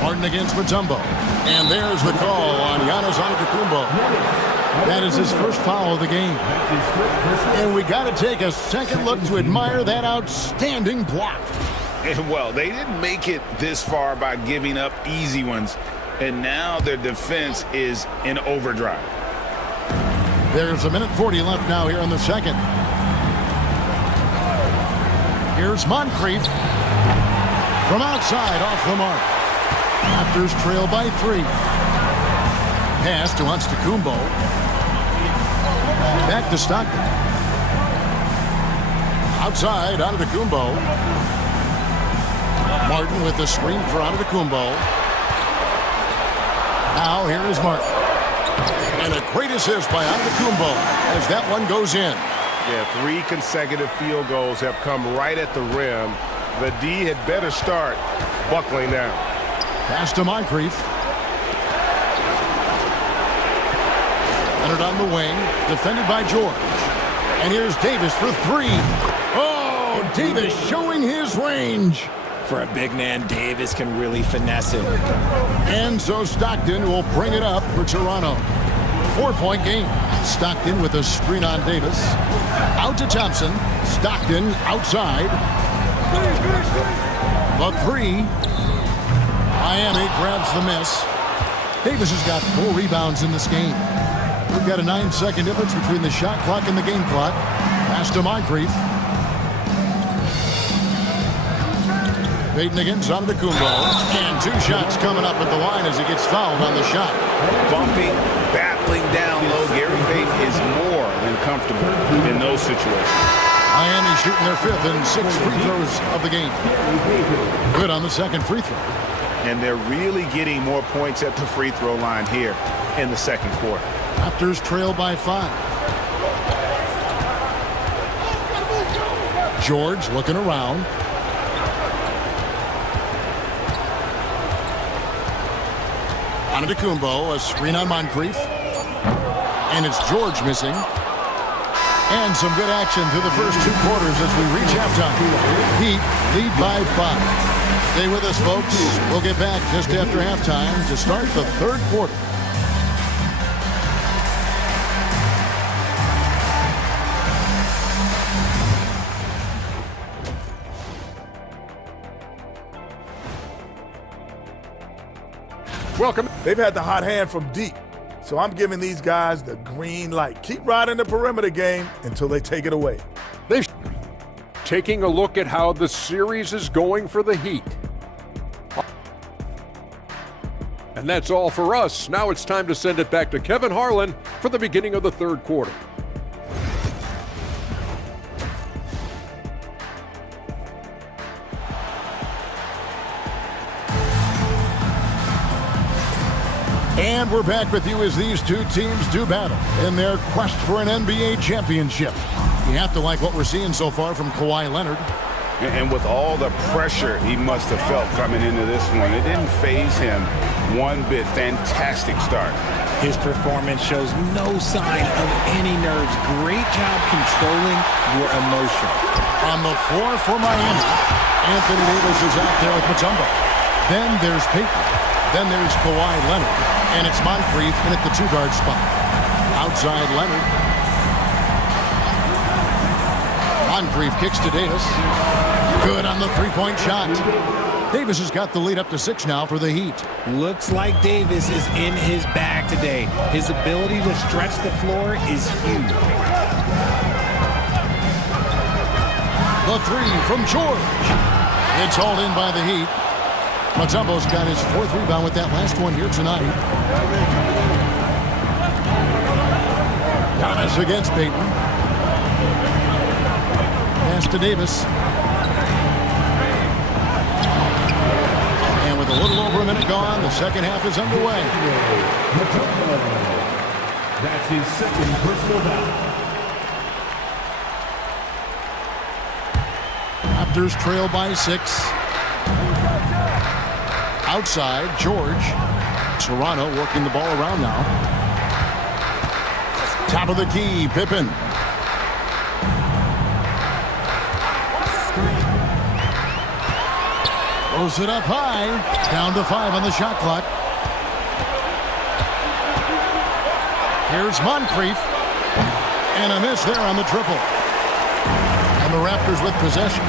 Martin against Mutombo. And there's the call on Giannis Antetokounmpo. That is his first foul of the game. And we got to take a second look to admire that outstanding block. And well, they didn't make it this far by giving up easy ones. And now their defense is in overdrive. There's 1:40 left now here in the second. Here's Moncrief. From outside, off the mark. Raptors trail by 3. Pass to Antetokounmpo. Back to Stockton. Outside, Antetokounmpo. Martin with the screen for Antetokounmpo. Now here is Martin. And a great assist by Antetokounmpo as that one goes in. Yeah, 3 consecutive field goals have come right at the rim. The D had better start buckling down. Pass to Moncrief. Leonard on the wing, defended by George. And here's Davis for 3. Oh, Davis showing his range. For a big man, Davis can really finesse it. And so Stockton will bring it up for Toronto. 4-point game. Stockton with a screen on Davis. Out to Thompson. Stockton outside. The 3. Miami grabs the miss. Davis has got 4 rebounds in this game. We've got a 9-second difference between the shot clock and the game clock. Pass to Moncrief. Payton against Antetokounmpo. And 2 shots coming up at the line as he gets fouled on the shot. Bumping, battling down low. Gary Payton is more than comfortable in those situations. Miami shooting their 5th and 6th free throws of the game. Good on the second free throw. And they're really getting more points at the free throw line here in the second quarter. Raptors trail by 5. George looking around. Antetokounmpo, a screen on Moncrief. And it's George missing. And some good action through the first 2 quarters as we reach halftime. Heat lead by 5. Stay with us, folks. We'll get back just after halftime to start the 3rd quarter. Welcome. They've had the hot hand from deep. So I'm giving these guys the green light. Keep riding the perimeter game until they take it away. They're taking a look at how the series is going for the Heat. And that's all for us. Now it's time to send it back to Kevin Harlan for the beginning of the 3rd quarter. And we're back with you as these 2 teams do battle in their quest for an NBA championship. You have to like what we're seeing so far from Kawhi Leonard. And with all the pressure he must have felt coming into this one, it didn't faze him one bit. Fantastic start. His performance shows no sign of any nerves. Great job controlling your emotion. On the floor for Miami, Anthony Davis is out there with Mutombo. Then there's Payton. Then there's Kawhi Leonard. And it's Moncrief in at the 2-guard spot. Outside Leonard. Moncrief kicks to Davis. Good on the 3-point shot. Davis has got the lead up to 6 now for the Heat. Looks like Davis is in his bag today. His ability to stretch the floor is huge. The 3 from George. It's hauled in by the Heat. Mutombo's got his 4th rebound with that last one here tonight. Giannis against Payton. Pass to Davis. And with a little over a minute gone, the second half is underway. That's his 2nd personal foul. Raptors trail by 6. Outside, George. Toronto working the ball around now. Top of the key, Pippen. Throws it up high. Down to 5 on the shot clock. Here's Moncrief. And a miss there on the triple. And the Raptors with possession.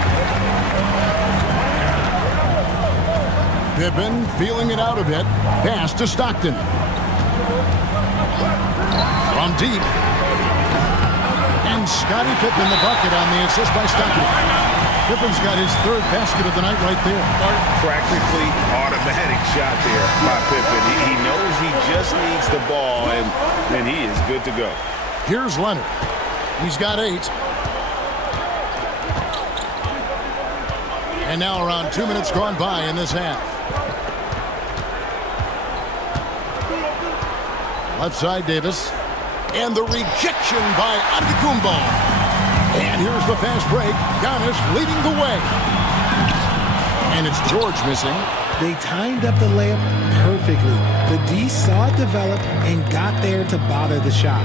Pippen feeling it out a bit. Pass to Stockton. From deep. And Scottie Pippen the bucket on the assist by Stockton. Pippen's got his 3rd basket of the night right there. Practically automatic shot there by Pippen. He knows he just needs the ball, and he is good to go. Here's Leonard. He's got 8. And now around 2 minutes gone by in this half. Left side, Davis. And the rejection by Antetokounmpo. And here's the fast break. Giannis leading the way. And it's George missing. They timed up the layup perfectly. The D saw it develop and got there to bother the shot.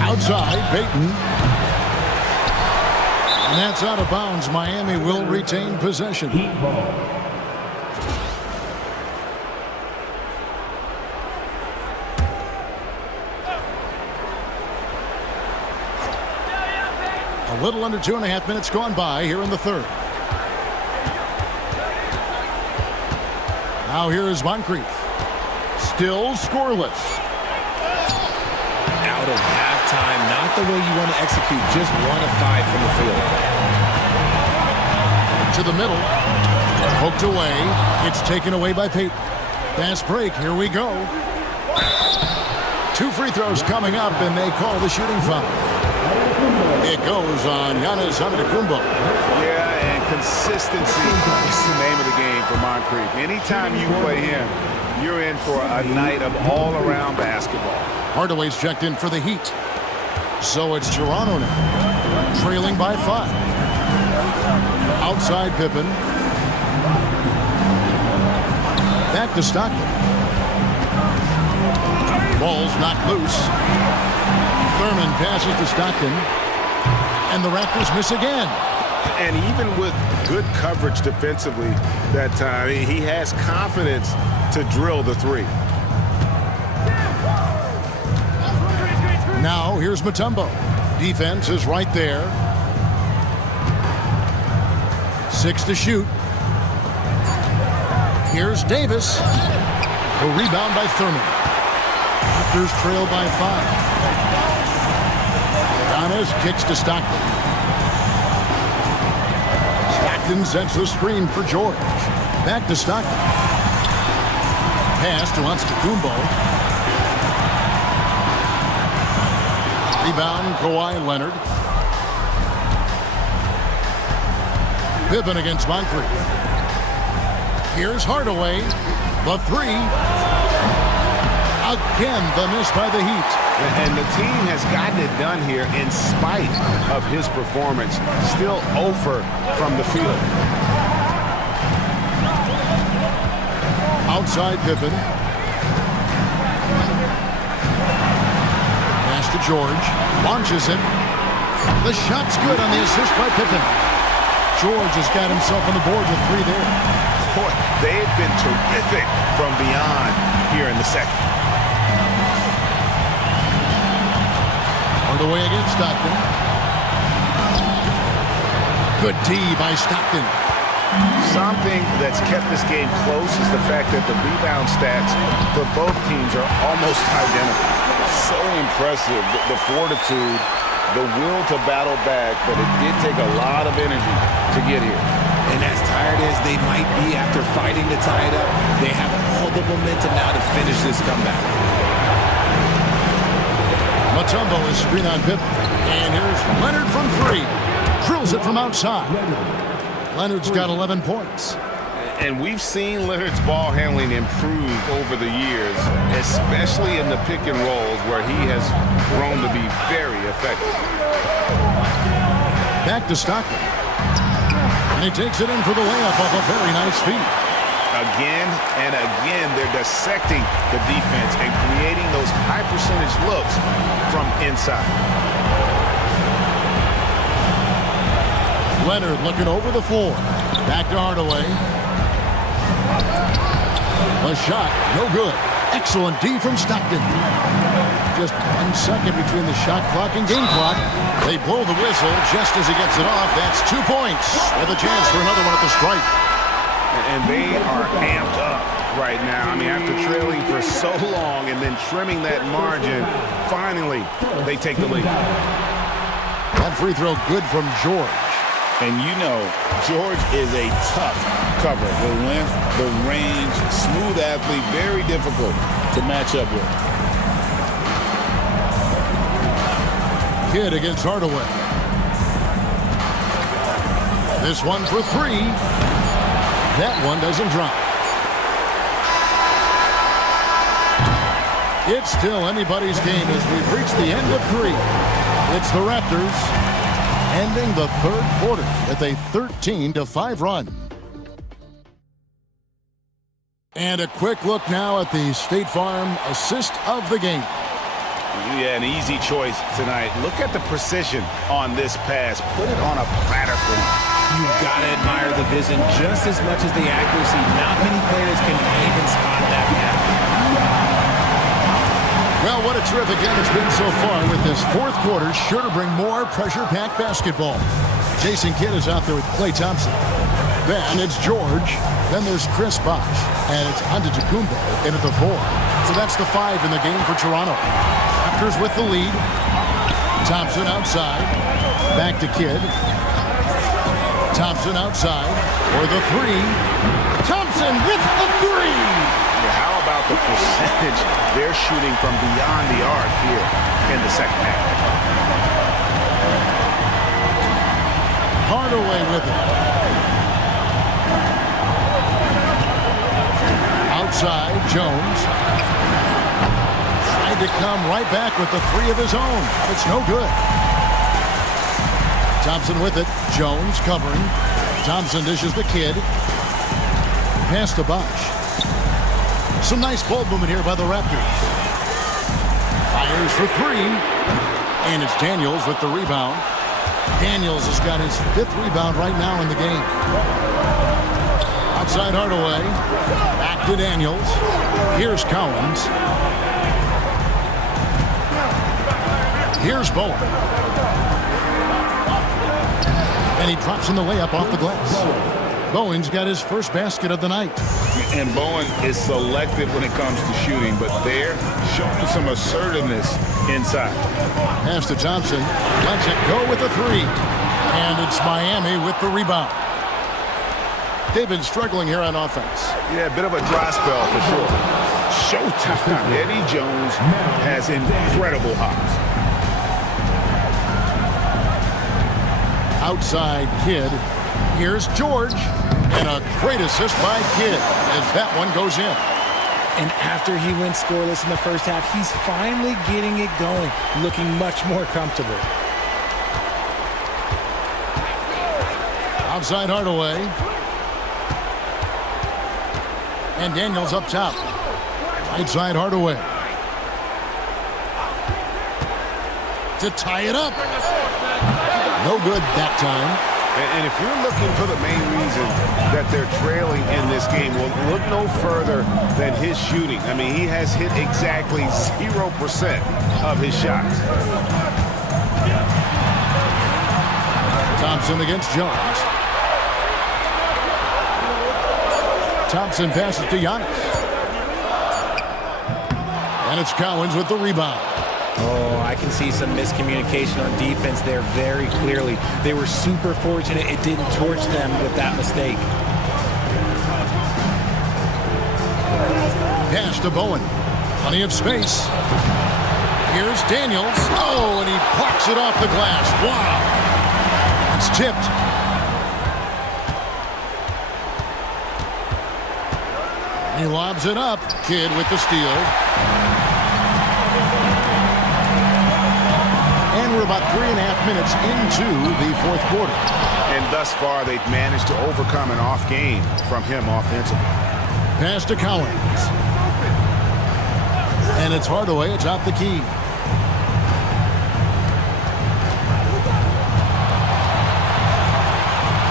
Outside, Payton. And that's out of bounds. Miami will retain possession. Heat ball. A little under 2.5 minutes gone by here in the 3rd. Now here is Moncrief. Still scoreless. Out of halftime, not the way you want to execute, just 1 of 5 from the field. To the middle. Poked away. It's taken away by Payton. Fast break. Here we go. 2 free throws coming up, and they call the shooting foul. It goes on Giannis Antetokounmpo. Yeah, and consistency is the name of the game for Moncrief. Anytime you play him, you're in for a night of all-around basketball. Hardaway's checked in for the Heat. So it's Toronto now, trailing by 5. Outside Pippen. Back to Stockton. Ball's knocked loose. Thurman passes to Stockton. And the Raptors miss again. And even with good coverage defensively that time, he has confidence to drill the three. Now here's Mutombo. Defense is right there. 6 to shoot. Here's Davis. A rebound by Thurman. Raptors trail by 5. Giannis kicks to Stockton. Stockton sets the screen for George. Back to Stockton. Pass to Antetokounmpo. Rebound, Kawhi Leonard. Pippen against Moncrief. Here's Hardaway. The three. Again, the miss by the Heat. And the team has gotten it done here in spite of his performance. Still 0 from the field. Outside Pippen. Pass to George. Launches it. The shot's good on the assist by Pippen. George has got himself on the board with 3 there. Boy, they've been terrific from beyond here in the second. Hardaway against Stockton. Good D by Stockton. Something that's kept this game close is the fact that the rebound stats for both teams are almost identical. So impressive, the fortitude, the will to battle back, but it did take a lot of energy to get here. And as tired as they might be after fighting to tie it up, they have all the momentum now to finish this comeback. Mutombo is screen on Pippen. And here's Leonard from 3. Drills it from outside. Leonard's got 11 points. And we've seen Leonard's ball handling improve over the years, especially in the pick and rolls where he has grown to be very effective. Back to Stockton. And he takes it in for the layup off a very nice feed. Again and again, they're dissecting the defense and creating those high percentage looks from inside. Leonard looking over the floor. Back to Hardaway. A shot, no good. Excellent D from Stockton. Just 1 second between the shot clock and game clock. They blow the whistle just as he gets it off. That's 2 points with a chance for another one at the stripe. And they are amped up right now. I mean, after trailing for so long and then trimming that margin, finally they take the lead. That free throw good from George. And you know, George is a tough cover. The length, the range, smooth athlete, very difficult to match up with. Kidd against Hardaway. This one for 3. That one doesn't drop. It's still anybody's game as we've reached the end of 3. It's the Raptors ending the 3rd quarter with a 13-5 run. And a quick look now at the State Farm assist of the game. Yeah, an easy choice tonight. Look at the precision on this pass. Put it on a platter for him. You've got to admire the vision just as much as the accuracy. Not many players can even spot that pass. Well, what a terrific game it's been so far with this 4th quarter. Sure to bring more pressure-packed basketball. Jason Kidd is out there with Klay Thompson. Then it's George. Then there's Chris Bosh. And it's Antetokounmpo in at the 4. So that's the 5 in the game for Toronto. Raptors with the lead. Thompson outside. Back to Kidd. Thompson outside for the 3. Thompson with the 3. How about the percentage they're shooting from beyond the arc here in the second half? Hardaway with it. Outside, Jones. Tried to come right back with the 3 of his own. It's no good. Thompson with it. Jones covering. Thompson dishes the Kidd. Pass to Bosh. Some nice ball movement here by the Raptors. Fires for three. And it's Daniels with the rebound. Daniels has got his 5th rebound right now in the game. Outside Hardaway. Back to Daniels. Here's Collins. Here's Bowen. And he drops in the layup off the glass. Bowen's got his first basket of the night. And Bowen is selective when it comes to shooting, but they're showing some assertiveness inside. Pass to Thompson. Lets it go with a three. And it's Miami with the rebound. They've been struggling here on offense. Yeah, a bit of a dry spell for sure. Showtime. Eddie Jones has incredible hops. Outside Kidd. Here's George. And a great assist by Kidd as that one goes in. And after he went scoreless in the first half, he's finally getting it going, looking much more comfortable. Outside Hardaway. And Daniels up top. Right side Hardaway. To tie it up. No good that time. And if you're looking for the main reason that they're trailing in this game, well, look no further than his shooting. I mean, he has hit exactly 0% of his shots. Thompson against Jones. Thompson passes to Giannis. And it's Collins with the rebound. Oh, I can see some miscommunication on defense there very clearly. They were super fortunate it didn't torch them with that mistake. Pass to Bowen. Plenty of space. Here's Daniels. Oh, and he plucks it off the glass. Wow. It's tipped. He lobs it up. Kidd with the steal. And we're about 3.5 minutes into the fourth quarter. And thus far, they've managed to overcome an off game from him offensively. Pass to Collins. And it's Hardaway atop the key.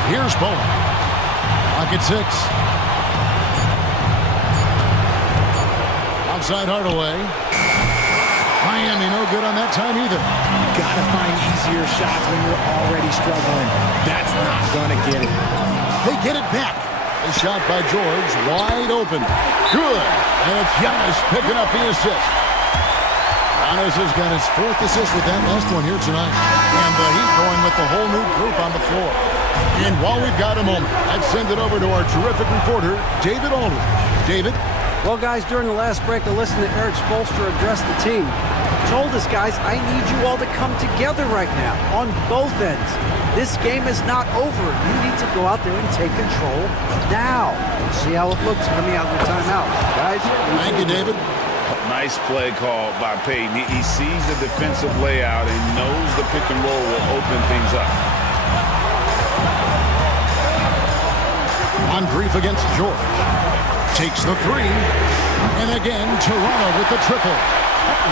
Here's Bowen. Lock at 6. Outside Hardaway. Miami no good on that time either. Gotta find easier shots when you're already struggling. That's not gonna get it. They get it back. A shot by George, wide open. Good. And it's Giannis picking up the assist. Giannis has got his 4th assist with that last one here tonight. And the Heat going with the whole new group on the floor. And while we've got a moment, let's send it over to our terrific reporter, David Aldridge. David? Well, guys, during the last break, I listened to Eric Spoelstra address the team. He told us, guys, I need you all to come together right now on both ends. This game is not over. You need to go out there and take control now. See how it looks coming out of the timeout. Guys, thank you, David. Nice play call by Payton. He sees the defensive layout and knows the pick and roll will open things up. Moncrief against George. Takes the three. And again, Toronto with the triple.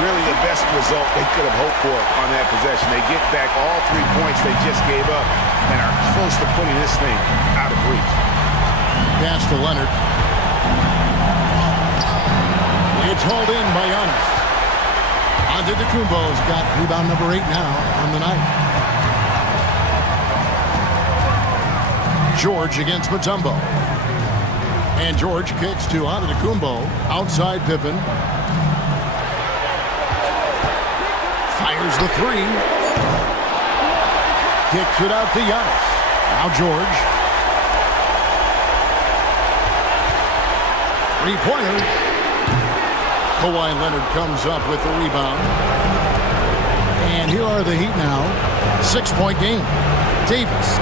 Really the best result they could have hoped for on that possession. They get back all 3 points they just gave up and are close to putting this thing out of reach. Pass to Leonard. It's hauled in by Giannis. Antetokounmpo's got rebound number 8 now on the night. George against Mutombo. And George kicks to Antetokounmpo. Outside Pippen. Fires the three. Kicks it out to Giannis. Now George. Three-pointer. Kawhi Leonard comes up with the rebound. And here are the Heat now. 6-point game. Davis.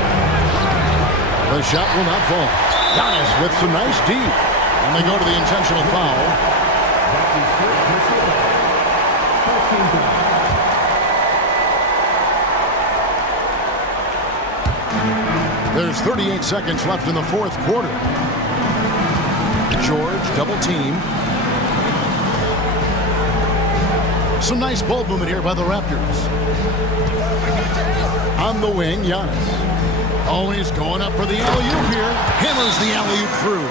The shot will not fall. Giannis with some nice D. And they go to the intentional foul. There's 38 seconds left in the fourth quarter. George double team. Some nice ball movement here by the Raptors. On the wing, Giannis. Always going up for the alley-oop here. Hammers the alley-oop through.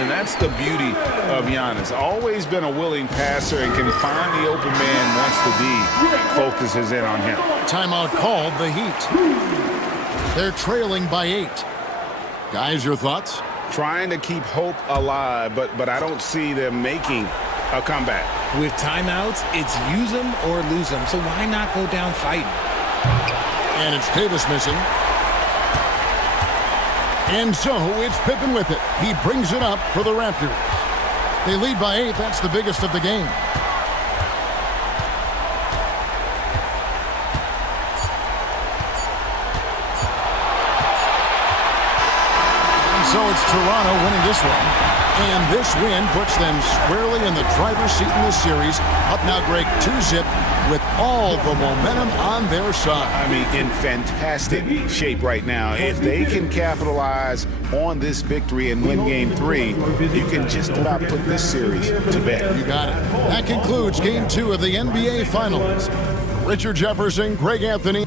And that's the beauty of Giannis. Always been a willing passer and can find the open man once the D focuses in on him. Timeout called, the Heat. They're trailing by 8. Guys, your thoughts? Trying to keep hope alive, but I don't see them making a comeback. With timeouts, it's use them or lose them. So why not go down fighting? And it's Davis missing. And so it's Pippen with it. He brings it up for the Raptors. They lead by 8. That's the biggest of the game. And so it's Toronto winning this one. And this win puts them squarely in the driver's seat in this series. Up now, Greg, 2-zip with all the momentum on their side. I mean, in fantastic shape right now. If they can capitalize on this victory and win Game 3, you can just about put this series to bed. You got it. That concludes Game 2 of the NBA Finals. Richard Jefferson, Greg Anthony.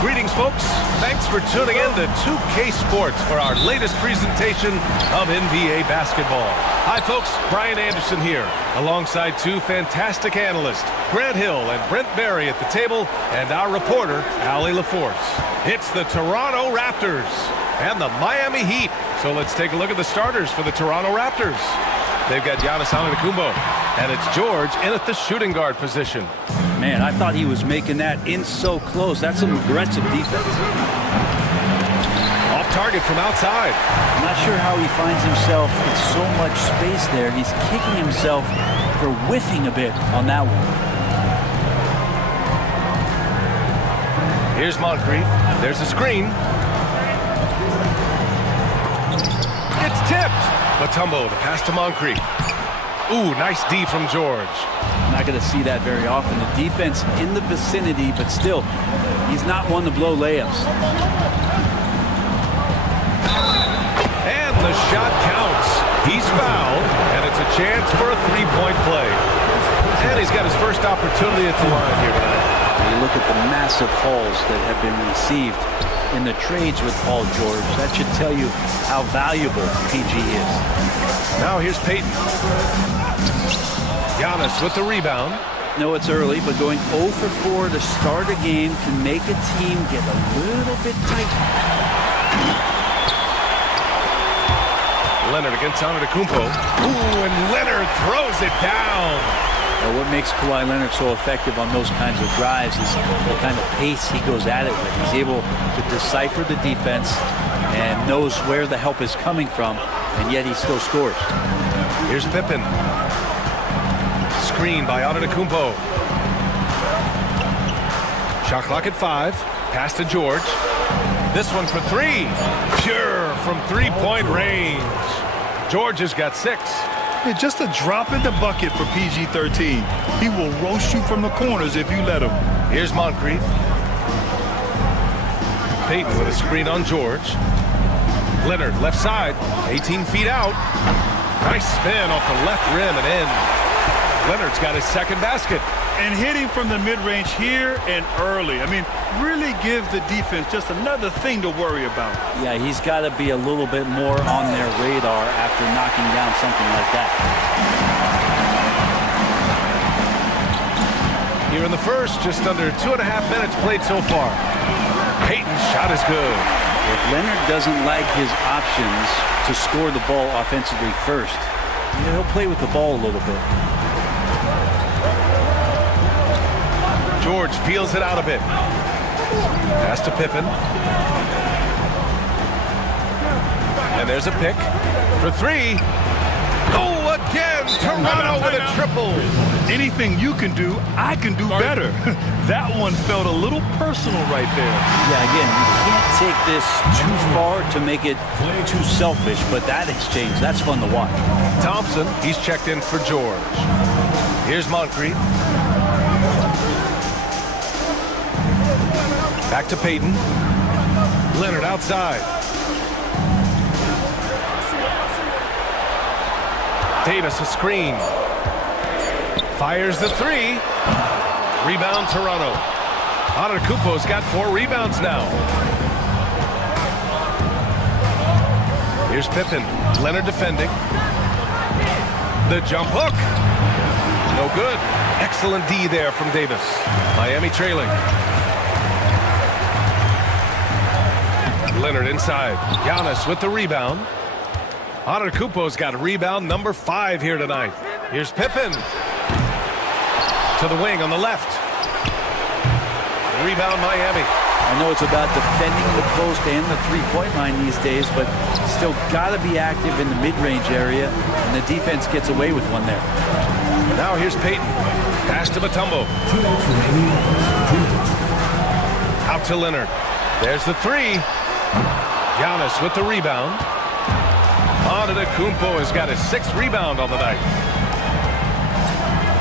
Greetings, folks. Thanks for tuning in to 2K Sports for our latest presentation of NBA basketball. Hi, folks. Brian Anderson here, alongside two fantastic analysts, Grant Hill and Brent Barry at the table, and our reporter, Allie LaForce. It's the Toronto Raptors and the Miami Heat. So let's take a look at the starters for the Toronto Raptors. They've got Giannis Antetokounmpo, and it's George in at the shooting guard position. Man, I thought he was making that in so close. That's some aggressive defense. Off target from outside. I'm not sure how he finds himself in so much space there. He's kicking himself for whiffing a bit on that one. Here's Moncrief. There's a screen. It's tipped. Mutombo, the pass to Moncrief. Ooh, nice D from George. Not going to see that very often. The defense in the vicinity, but still, he's not one to blow layups. And the shot counts. He's fouled, and it's a chance for a three-point play. And he's got his first opportunity at the line here tonight. You look at the massive hauls that have been received in the trades with Paul George. That should tell you how valuable PG is. Now here's Payton. Giannis with the rebound. No, it's early, but going 0 for 4 to start a game can make a team get a little bit tight. Leonard against Antetokounmpo. Ooh, and Leonard throws it down. Well, what makes Kawhi Leonard so effective on those kinds of drives is the kind of pace he goes at it with. He's able to decipher the defense and knows where the help is coming from, and yet he still scores. Here's Pippen. Screen by Antetokounmpo. Shot clock at 5. Pass to George. This one for 3. Pure from three-point range. George has got 6. Yeah, just a drop in the bucket for PG-13. He will roast you from the corners if you let him. Here's Moncrief. Payton with a screen on George. Leonard left side, 18 feet out. Nice spin off the left rim and in. Leonard's got his second basket. And hitting from the mid-range here and early. I mean, really give the defense just another thing to worry about. Yeah, he's got to be a little bit more on their radar after knocking down something like that. Here in the first, just under 2.5 minutes played so far. Payton's shot is good. If Leonard doesn't like his options to score the ball offensively first, he'll play with the ball a little bit. George feels it out a bit. Pass to Pippen. And there's a pick for 3. Oh, again, Toronto with a triple. Anything you can do, I can do better. That one felt a little personal right there. Yeah, again, you can't take this too far to make it too selfish, but that exchange, that's fun to watch. Thompson, he's checked in for George. Here's Moncrief. Back to Payton. Leonard outside. Davis a screen. Fires the three. Rebound Toronto. Antetokounmpo's got 4 rebounds now. Here's Pippen. Leonard defending. The jump hook. No good. Excellent D there from Davis. Miami trailing. Leonard inside. Giannis with the rebound. Antetokounmpo's got rebound number 5 here tonight. Here's Pippen. To the wing on the left. Rebound Miami. I know it's about defending the post and the three-point line these days, but still got to be active in the mid-range area, and the defense gets away with one there. Now here's Payton. Pass to Mutombo. Out to Leonard. There's the three. Giannis with the rebound. Antetokounmpo has got his 6th rebound on the night.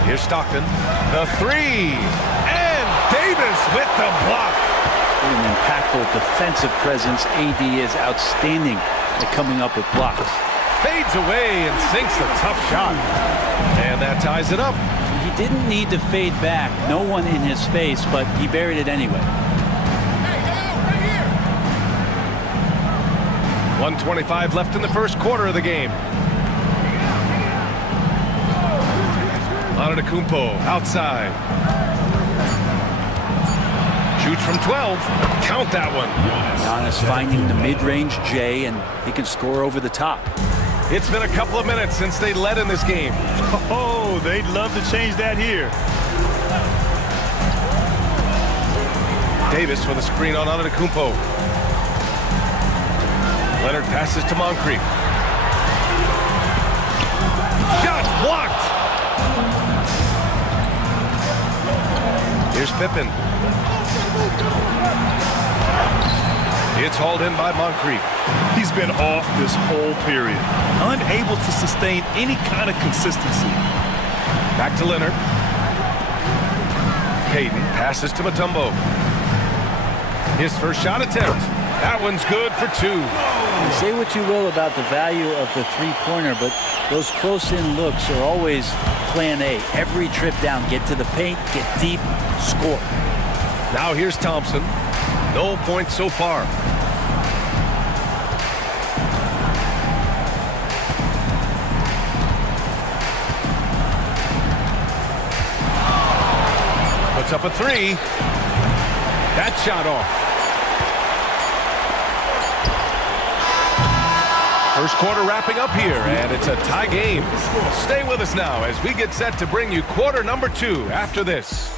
Here's Stockton. The three. And Davis with the block. An impactful defensive presence. AD is outstanding at coming up with blocks. Fades away and sinks a tough shot. And that ties it up. He didn't need to fade back. No one in his face, but he buried it anyway. 1:25 left in the first quarter of the game. Antetokounmpo outside. Shoots from 12. Count that one. Giannis finding the mid-range J, and he can score over the top. It's been a couple of minutes since they led in this game. Oh, they'd love to change that here. Davis with a screen on Antetokounmpo. Leonard passes to Moncrief. Shot blocked. Here's Pippen. It's hauled in by Moncrief. He's been off this whole period. Unable to sustain any kind of consistency. Back to Leonard. Payton passes to Mutombo. His first shot attempt. That one's good for 2. Say what you will about the value of the three-pointer, but those close-in looks are always plan A. Every trip down, get to the paint, get deep, score. Now here's Thompson. No points so far. Puts up a 3. That shot off. First quarter wrapping up here, and it's a tie game. Stay with us now as we get set to bring you quarter number 2 after this.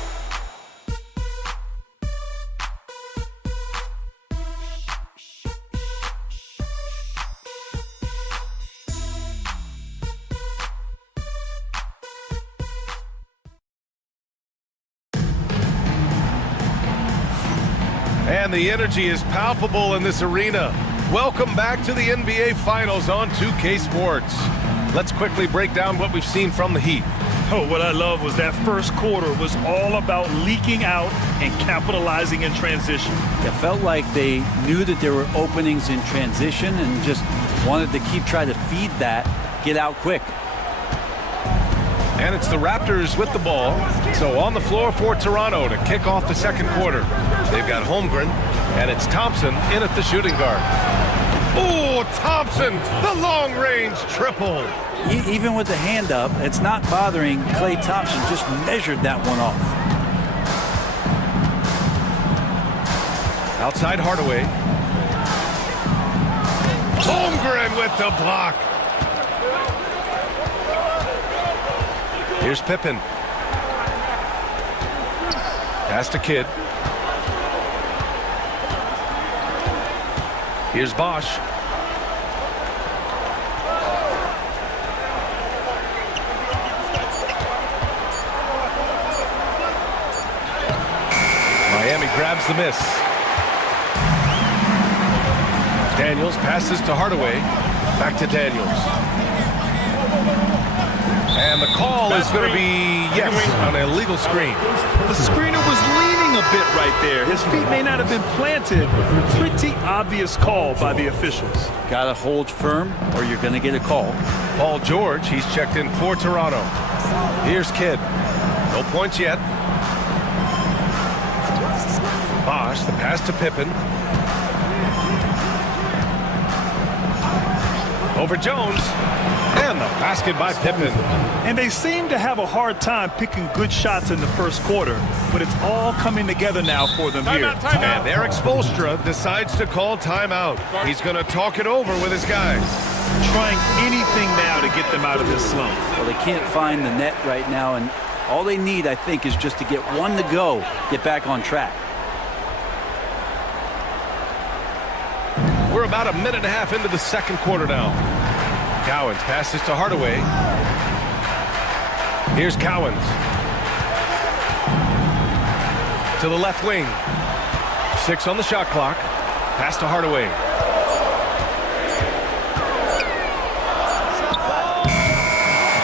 And the energy is palpable in this arena. Welcome back to the NBA Finals on 2K Sports. Let's quickly break down what we've seen from the Heat. Oh, what I love was that first quarter was all about leaking out and capitalizing in transition. It felt like they knew that there were openings in transition and just wanted to keep trying to feed that, get out quick. And it's the Raptors with the ball. So on the floor for Toronto to kick off the second quarter. They've got Holmgren, and it's Thompson in at the shooting guard. Oh, Thompson, the long-range triple. Even with the hand up, it's not bothering Klay Thompson. Just measured that one off. Outside Hardaway. Holmgren with the block. Here's Pippen. Pass to Kidd. Here's Bosch. grabs the miss. Daniels passes to Hardaway. Back to Daniels. And the call is going to be, yes, an illegal screen. The screener was leaning a bit right there. His feet may not have been planted. Pretty obvious call by the officials. Got to hold firm or you're going to get a call. Paul George, he's checked in for Toronto. Here's Kidd. No points yet. Bosch, the pass to Pippen. Over Jones. And the basket by Pippen. And they seem to have a hard time picking good shots in the first quarter, but it's all coming together now for them here. And Eric Spoelstra decides to call timeout. He's going to talk it over with his guys. Trying anything now to get them out of this slump. Well, they can't find the net right now, and all they need, I think, is just to get one to go, get back on track. We're about a minute and a half into the second quarter now. Cowens passes to Hardaway. Here's Cowens. To the left wing. 6 on the shot clock. Pass to Hardaway.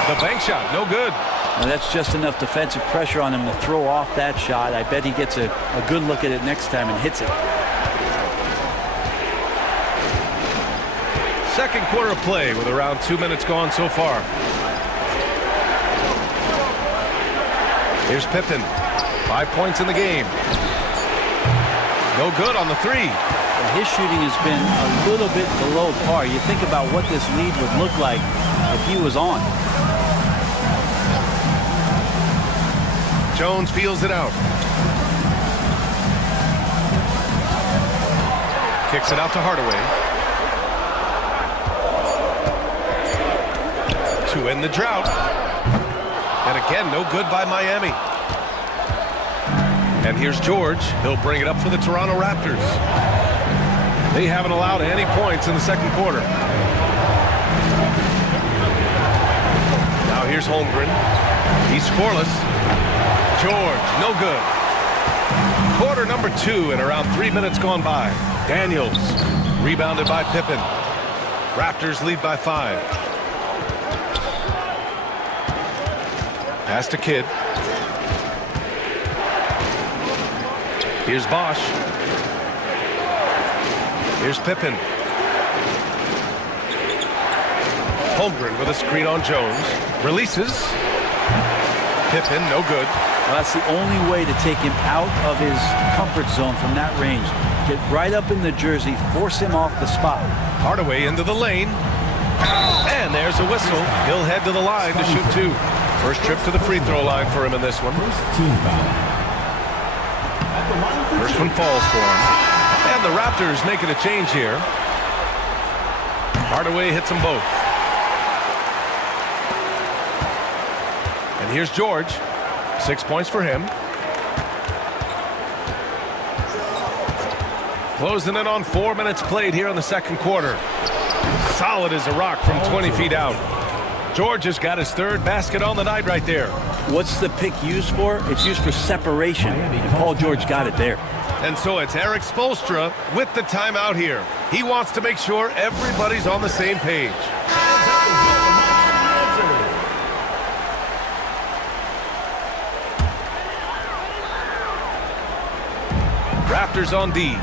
The bank shot, no good. Well, that's just enough defensive pressure on him to throw off that shot. I bet he gets a good look at it next time and hits it. Second quarter of play with around 2 minutes gone so far. Here's Pippen. 5 points in the game. No good on the three. Well, his shooting has been a little bit below par. You think about what this lead would look like if he was on. Jones feels it out. Kicks it out to Hardaway. To end the drought. And again, no good by Miami. And here's George. He'll bring it up for the Toronto Raptors. They haven't allowed any points in the second quarter. Now here's Holmgren. He's scoreless. George, no good. Quarter number 2 and around 3 minutes gone by. Daniels, rebounded by Pippen. Raptors lead by 5. Pass to Kidd. Here's Bosch. Here's Pippen. Holmgren with a screen on Jones. Releases. Pippen, no good. Well, that's the only way to take him out of his comfort zone from that range. Get right up in the jersey, force him off the spot. Hardaway into the lane. And there's a whistle. He'll head to the line to shoot 2. First trip to the free throw line for him in this one. First one falls for him. And the Raptors making a change here. Hardaway hits them both. And here's George. 6 points for him. Closing in on 4 minutes played here in the second quarter. Solid as a rock from 20 feet out. George has got his 3rd basket on the night right there. What's the pick used for? It's used for separation. And Paul George got it there. And so it's Eric Spoelstra with the timeout here. He wants to make sure everybody's on the same page. Raptors on D.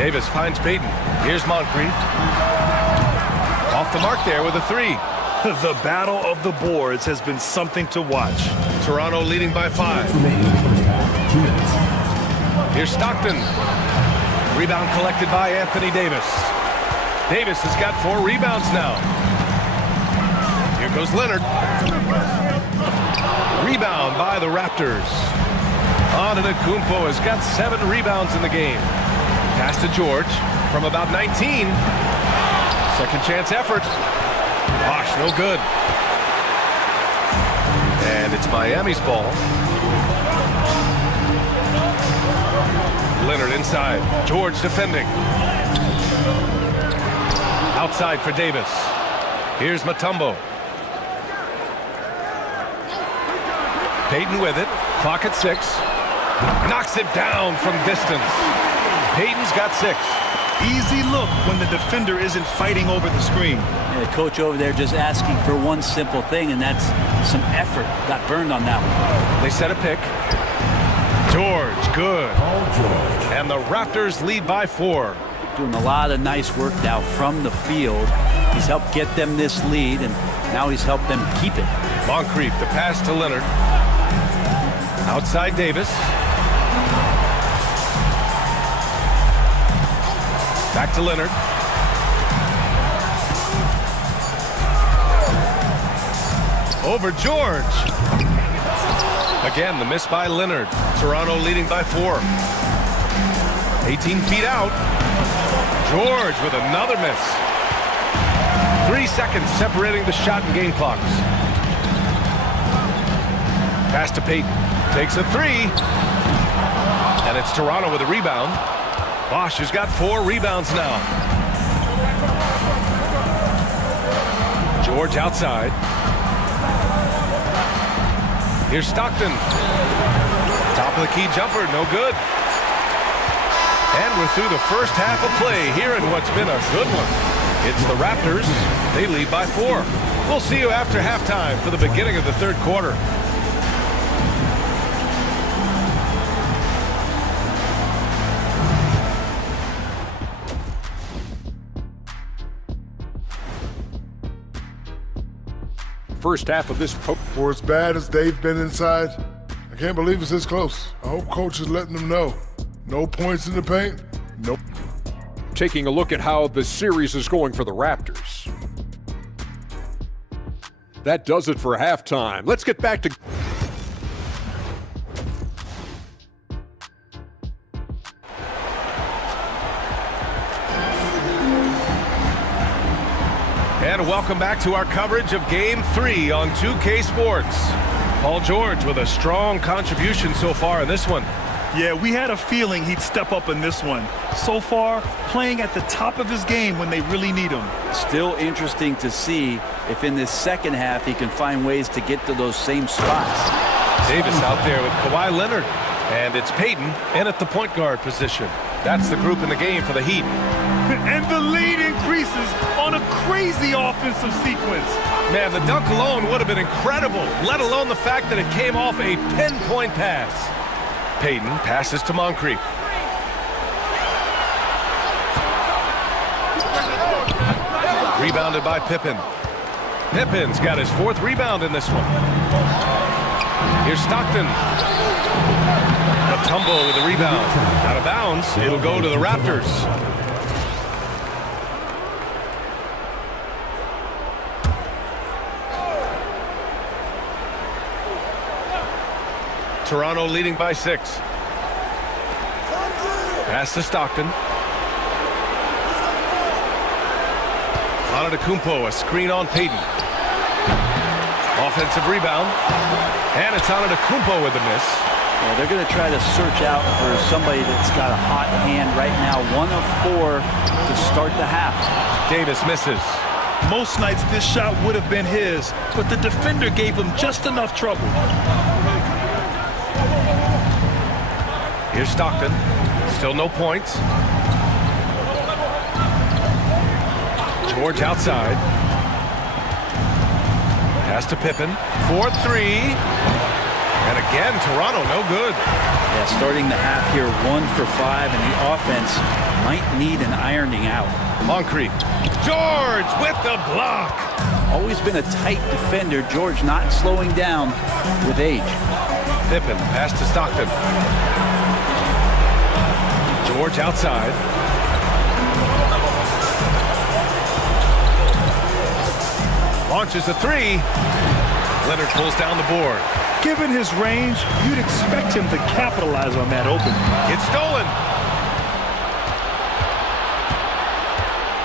Davis finds Payton. Here's Moncrief. Off the mark there with a 3. The battle of the boards has been something to watch. Toronto leading by 5. Here's Stockton. Rebound collected by Anthony Davis. Davis has got 4 rebounds now. Here goes Leonard. Rebound by the Raptors. Antetokounmpo has got 7 rebounds in the game. Pass to George from about 19. Second chance effort. Bosch, no good. And it's Miami's ball. Leonard inside. George defending. Outside for Davis. Here's Mutombo. Payton with it. Clock at 6. Knocks it down from distance. Payton's got 6. Easy look when the defender isn't fighting over the screen. Yeah, the coach over there just asking for one simple thing, and that's some effort. Got burned on that one. They set a pick. George, good. And the Raptors lead by 4. Doing a lot of nice work now from the field. He's helped get them this lead, and now he's helped them keep it. Moncrief, the pass to Leonard. Outside Davis. Back to Leonard. Over George. Again, the miss by Leonard. Toronto leading by 4. 18 feet out. George with another miss. 3 seconds separating the shot and game clocks. Pass to Payton. Takes a 3. And it's Toronto with a rebound. Bosch has got 4 rebounds now. George outside. Here's Stockton. Top of the key jumper, no good. And we're through the first half of play here in what's been a good one. It's the Raptors. They lead by 4. We'll see you after halftime for the beginning of the third quarter. First half of this. For as bad as they've been inside, I can't believe it's this close. I hope coach is letting them know. No points in the paint. Nope. Taking a look at how the series is going for the Raptors. That does it for halftime. Let's get back to... And welcome back to our coverage of Game 3 on 2K Sports. Paul George with a strong contribution so far in this one. Yeah, we had a feeling he'd step up in this one. So far, playing at the top of his game when they really need him. Still interesting to see if in this second half he can find ways to get to those same spots. Davis out there with Kawhi Leonard. And it's Payton in at the point guard position. That's the group in the game for the Heat. And the lead increases on a crazy offensive sequence. Man, the dunk alone would have been incredible, let alone the fact that it came off a pinpoint pass. Payton passes to Moncrief. Rebounded by Pippen. Pippen's got his 4th rebound in this one. Here's Stockton. A tumble with the rebound. Out of bounds. It'll go to the Raptors. Toronto leading by 6. Pass to Stockton. Antetokounmpo, a screen on Payton. Offensive rebound. And it's Antetokounmpo with the miss. Yeah, they're going to try to search out for somebody that's got a hot hand right now. 1 of 4 to start the half. Davis misses. Most nights this shot would have been his, but the defender gave him just enough trouble. Here's Stockton. Still no points. George outside. Pass to Pippen. 4-3. And again, Toronto no good. Yeah, starting the half here 1 for 5, and the offense might need an ironing out. Moncrief. George with the block. Always been a tight defender. George not slowing down with age. Pippen, pass to Stockton. George outside. Launches a 3. Leonard pulls down the board. Given his range, you'd expect him to capitalize on that opening. It's stolen.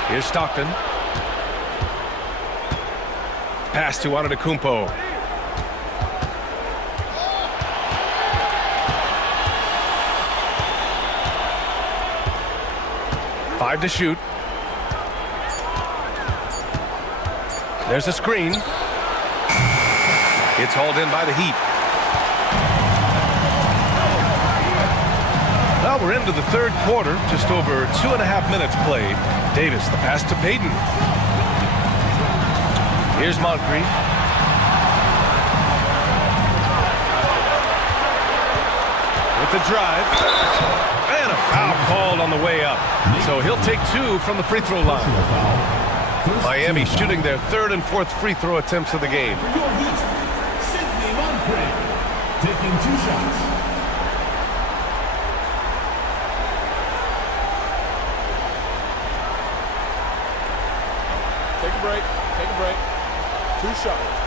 Here's Stockton. Pass to Antetokounmpo. Five to shoot. There's a screen. It's hauled in by the Heat. Well, we're into the third quarter, just over 2.5 minutes played. Davis, the pass to Payton. Here's Moncrief. With the drive. And a foul called on the way up. So he'll take 2 from the free throw line. Miami shooting their third and fourth free throw attempts of the game. For your Heat, Sidney Moncrief, taking 2 shots. Take a break. Take a break. 2 shots.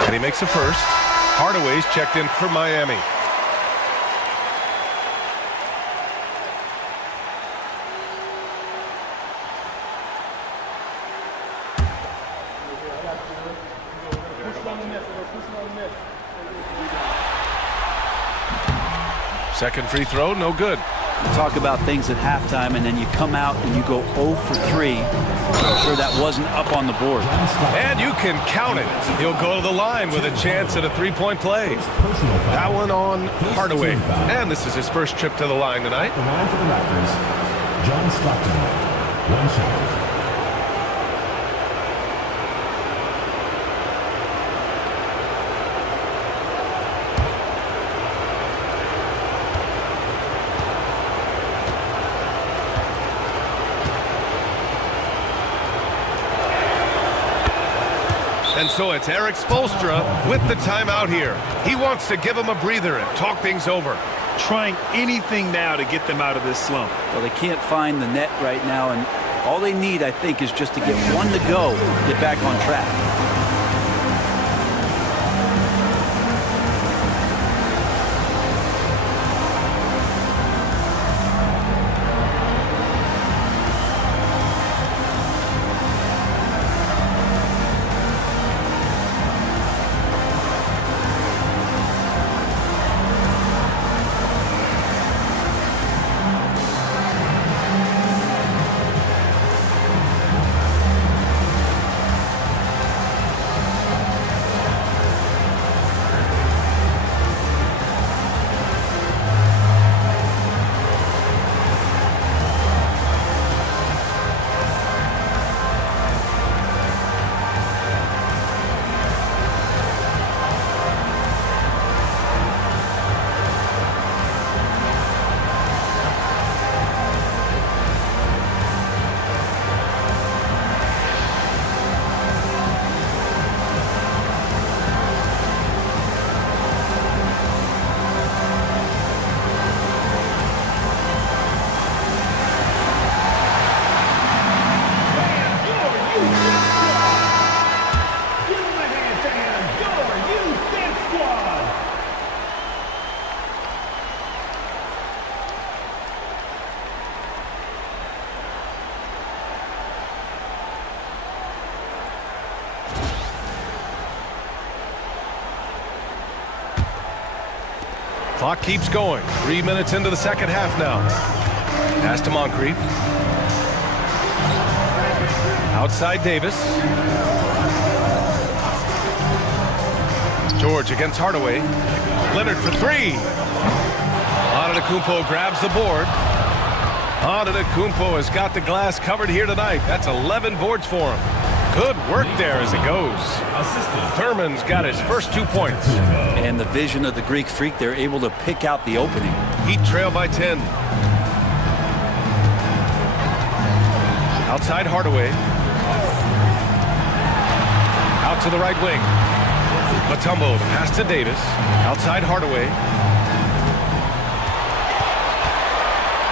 And he makes the first. Hardaway's checked in for Miami. Second free throw, no good. You talk about things at halftime, and then you come out and you go 0 for 3. I'm sure that wasn't up on the board. And you can count it. He'll go to the line with a chance at a three-point play. That one on Hardaway. And this is his first trip to the line tonight. The line for the Raptors, John Stockton, 1 shot. And so it's Eric Spoelstra with the timeout here. He wants to give him a breather and talk things over. Trying anything now to get them out of this slump. Well, they can't find the net right now, and all they need, I think, is just to get 1 to go, get back on track. Clock keeps going. 3 minutes into the second half now. Pass to Moncrief. Outside Davis. George against Hardaway. Leonard for 3. Antetokounmpo grabs the board. Antetokounmpo has got the glass covered here tonight. That's 11 boards for him. Good work there as it goes. Thurman's got his first 2 points. And the vision of the Greek Freak, they're able to pick out the opening. Heat trail by 10. Outside Hardaway. Out to the right wing. Mutombo, the pass to Davis. Outside Hardaway.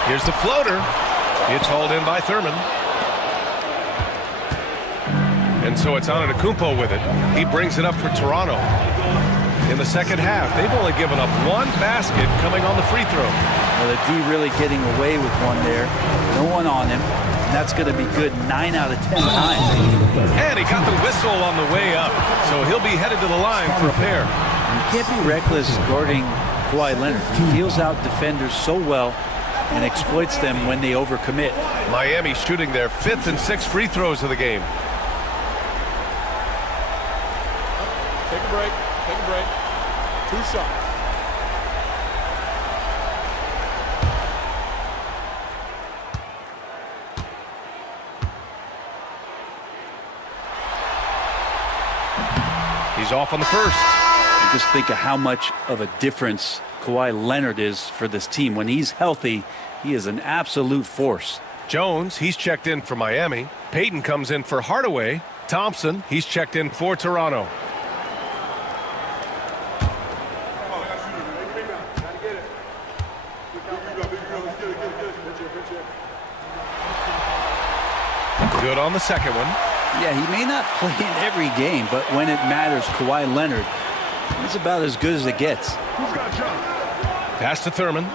Here's the floater. It's hauled in by Thurman. And so it's Antetokounmpo with it. He brings it up for Toronto. In the second half, they've only given up 1 basket coming on the free throw. Well, the D really getting away with one there. No one on him. And that's going to be good 9 out of 10 times. And he got the whistle on the way up. So he'll be headed to the line for a pair. You can't be reckless guarding Kawhi Leonard. He feels out defenders so well and exploits them when they overcommit. Miami shooting their 5th and 6th free throws of the game. break. Take a break. 2 shots. He's off on the first. You just think of how much of a difference Kawhi Leonard is for this team. When he's healthy, he is an absolute force. Jones, he's checked in for Miami. Payton comes in for Hardaway. Thompson, he's checked in for Toronto. Good on the second one. Yeah, he may not play in every game, but when it matters, Kawhi Leonard, he's about as good as it gets. Pass to Thurman.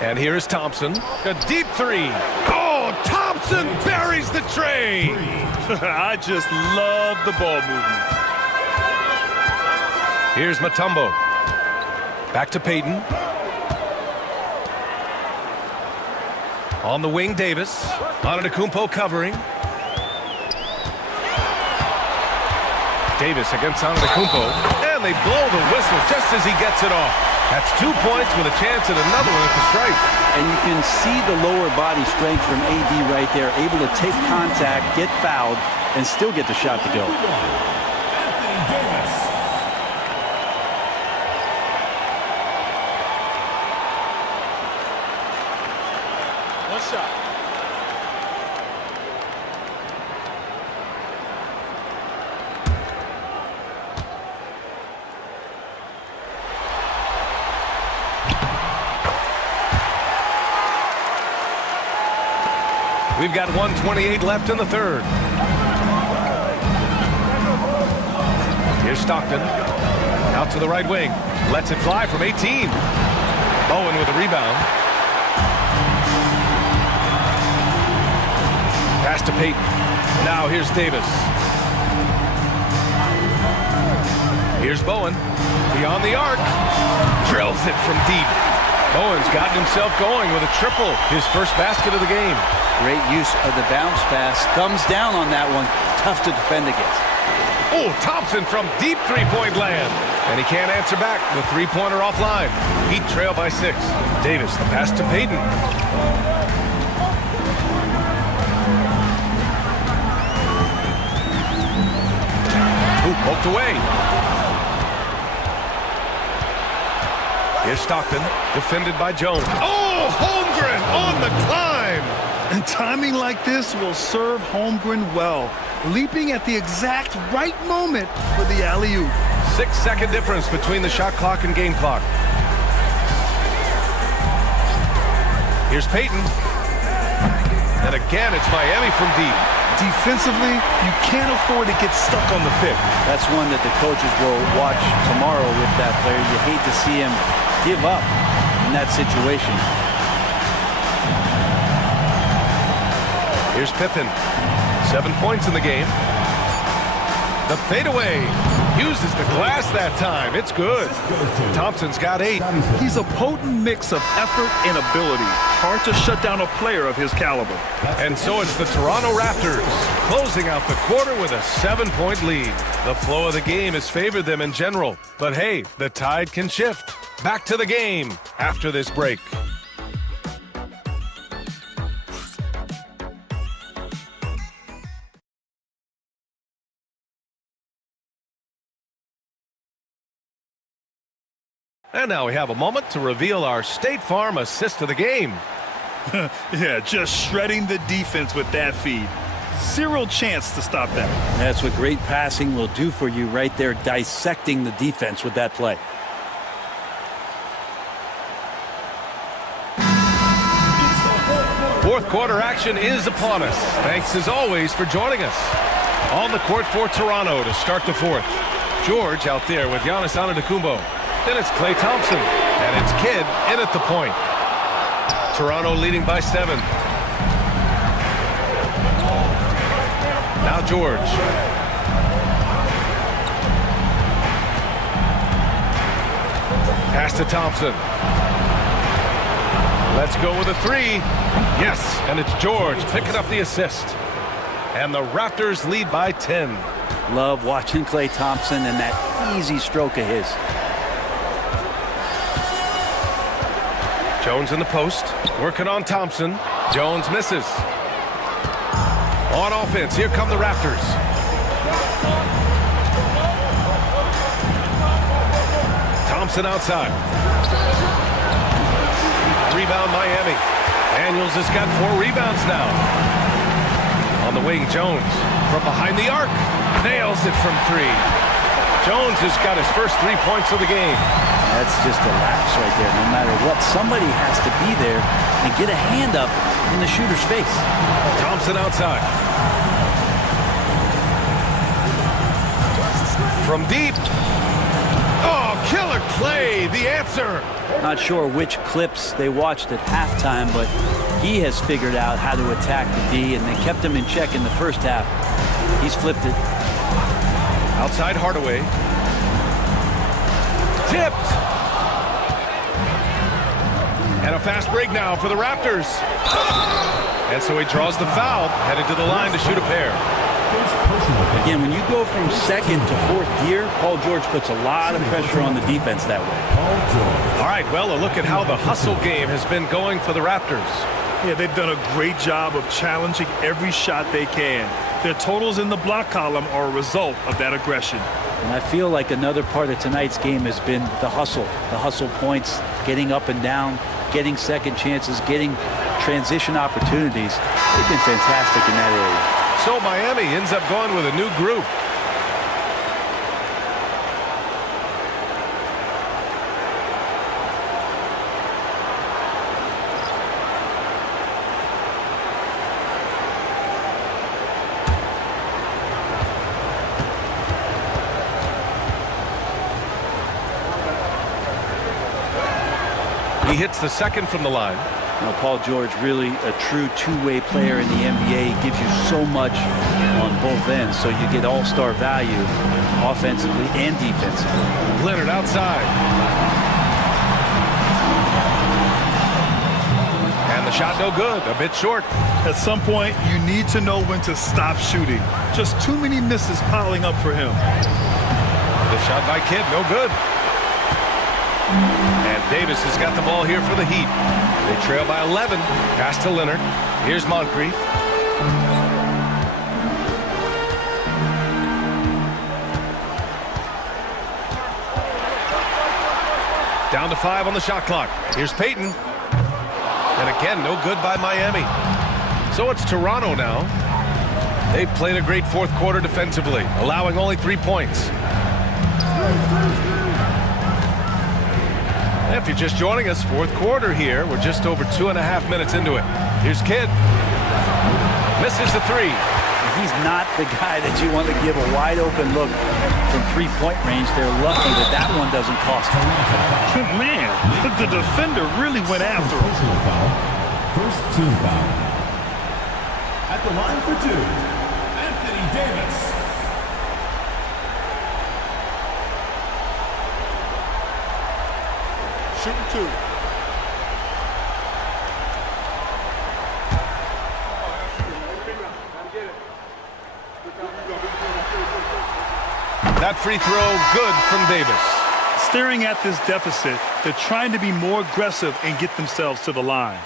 And here is Thompson. A deep three. Oh, Thompson buries the tray. I just love the ball movement. Here's Mutombo. Back to Payton. On the wing, Davis. Antetokounmpo covering. Davis against Antetokounmpo. And they blow the whistle just as he gets it off. That's 2 points with a chance at another one at the stripe. And you can see the lower body strength from AD right there, able to take contact, get fouled, and still get the shot to go. One shot. We've got 1:28 left in the third. Here's Stockton. Out to the right wing. Lets it fly from 18. Bowen with a rebound. Pass to Payton. Now here's Davis. Here's Bowen. Beyond the arc. Drills it from deep. Bowen's gotten himself going with a triple. His first basket of the game. Great use of the bounce pass. Thumbs down on that one. Tough to defend against. Oh, Thompson from deep three-point land. And he can't answer back. The three-pointer offline. Heat trail by 6. Davis, the pass to Payton. Ooh, poked away. Here's Stockton, defended by Jones. Oh, Holmgren on the climb. And timing like this will serve Holmgren well. Leaping at the exact right moment for the alley-oop. 6-second difference between the shot clock and game clock. Here's Payton. And again, it's Miami from deep. Defensively, you can't afford to get stuck on the pick. That's one that the coaches will watch tomorrow with that player. You hate to see him give up in that situation. Here's Pippen. 7 points in the game. The fadeaway. Uses the glass that time. It's good. Thompson's got 8. He's a potent mix of effort and ability. Hard to shut down a player of his caliber. And so it's the Toronto Raptors closing out the quarter with a 7-point lead. The flow of the game has favored them in general. But hey, the tide can shift. Back to the game after this break. And now we have a moment to reveal our State Farm assist of the game. Yeah, just shredding the defense with that feed. Zero chance to stop that. That's what great passing will do for you right there, dissecting the defense with that play. Fourth quarter action is upon us. Thanks as always for joining us. On the court for Toronto to start the fourth. George out there with Giannis Antetokounmpo. Then it's Klay Thompson. And it's Kidd in at the point. Toronto leading by 7. Now George. Pass to Thompson. Let's go with a 3. Yes, and it's George picking up the assist. And the Raptors lead by 10. Love watching Klay Thompson and that easy stroke of his. Jones in the post, working on Thompson. Jones misses. On offense, here come the Raptors. Thompson outside. Rebound Miami. Daniels has got 4 rebounds now. On the wing, Jones from behind the arc. Nails it from 3. Jones has got his first 3 points of the game. That's just a lapse right there. No matter what, somebody has to be there and get a hand up in the shooter's face. Thompson outside. From deep. Oh, killer Klay, the answer. Not sure which clips they watched at halftime, but he has figured out how to attack the D, and they kept him in check in the first half. He's flipped it. Outside Hardaway. Tipped. And a fast break now for the Raptors. And so he draws the foul, headed to the line to shoot a pair. Again, when you go from second to fourth gear, Paul George puts a lot of pressure on the defense that way. All right, well, a look at how the hustle game has been going for the Raptors. Yeah, they've done a great job of challenging every shot they can. Their totals in the block column are a result of that aggression. And I feel like another part of tonight's game has been the hustle points, getting up and down, getting second chances, getting transition opportunities. They've been fantastic in that area. So Miami ends up going with a new group. He hits the second from the line. Now, Paul George, really a true two-way player in the NBA. He gives you so much on both ends, so you get all-star value offensively and defensively. Leonard outside. And the shot no good, a bit short. At some point, you need to know when to stop shooting. Just too many misses piling up for him. The shot by Kidd, no good. And Davis has got the ball here for the Heat. They trail by 11. Pass to Leonard. Here's Moncrief. Down to 5 on the shot clock. Here's Payton. And again, no good by Miami. So it's Toronto now. They've played a great fourth quarter defensively, allowing only 3 points. If you're just joining us, fourth quarter here. We're just over 2.5 minutes into it. Here's Kidd. Misses the 3. He's not the guy that you want to give a wide open look from three-point range. They're lucky that that one doesn't cost him. Man, the defender really went after him. First team foul. At the line for 2, Anthony Davis. Shooting 2. That free throw good from Davis. Staring at this deficit, they're trying to be more aggressive and get themselves to the line.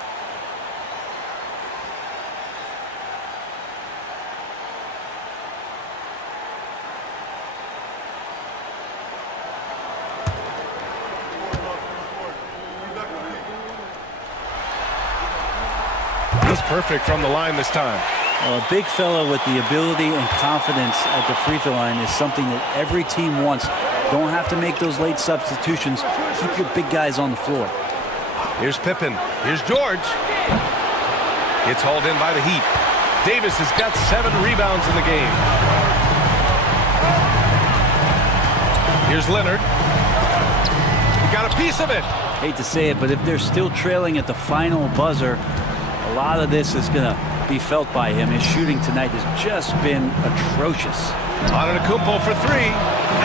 Perfect from the line this time. Well, a big fella with the ability and confidence at the free throw line is something that every team wants. Don't have to make those late substitutions. Keep your big guys on the floor. Here's Pippen. Here's George. It's hauled in by the Heat. Davis has got 7 rebounds in the game. Here's Leonard. He got a piece of it. Hate to say it, but if they're still trailing at the final buzzer, a lot of this is going to be felt by him. His shooting tonight has just been atrocious. Antetokounmpo for 3.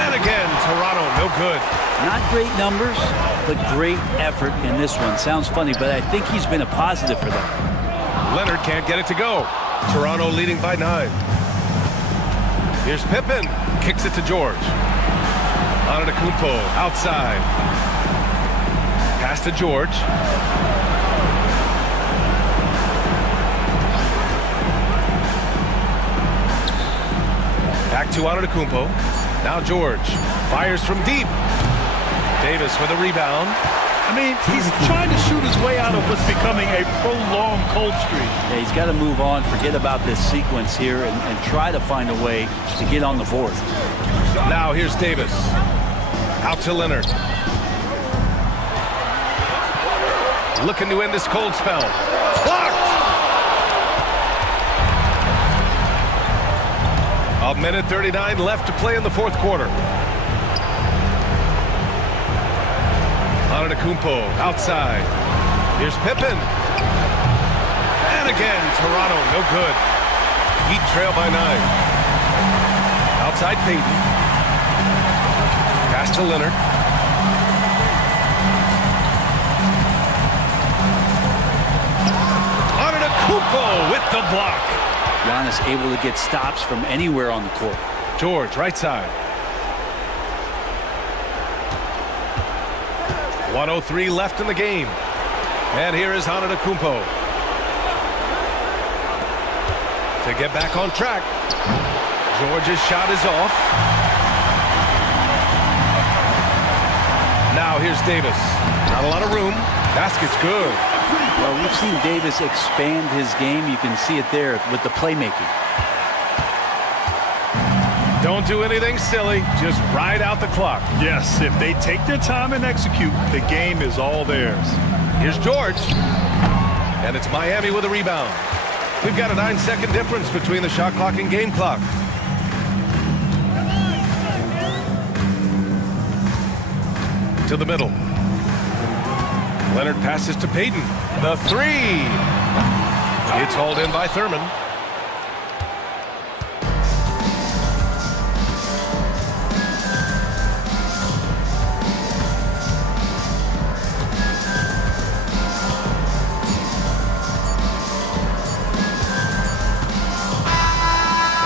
And again, Toronto, no good. Not great numbers, but great effort in this one. Sounds funny, but I think he's been a positive for them. Leonard can't get it to go. Toronto leading by 9. Here's Pippen. Kicks it to George. Antetokounmpo outside. Pass to George. Back to Antetokounmpo. Now George fires from deep. Davis with a rebound. I mean, he's trying to shoot his way out of what's becoming a prolonged cold streak. Yeah, he's got to move on, forget about this sequence here, and try to find a way to get on the board. Now here's Davis. Out to Leonard. Looking to end this cold spell. Blocked! A minute 39 left to play in the fourth quarter. Antetokounmpo outside. Here's Pippen. And again, Toronto, no good. Heat trail by 9. Outside Payton. Pass to Leonard. Antetokounmpo with the block. Giannis able to get stops from anywhere on the court. George, right side. 1:03 left in the game. And here is Antetokounmpo. To get back on track. George's shot is off. Now here's Davis. Not a lot of room. Basket's good. Well, we've seen Davis expand his game. You can see it there with the playmaking. Don't do anything silly. Just ride out the clock. Yes, if they take their time and execute, the game is all theirs. Here's George. And it's Miami with a rebound. We've got a 9-second difference between the shot clock and game clock. To the middle. Leonard passes to Payton. The three. It's hauled in by Thurman.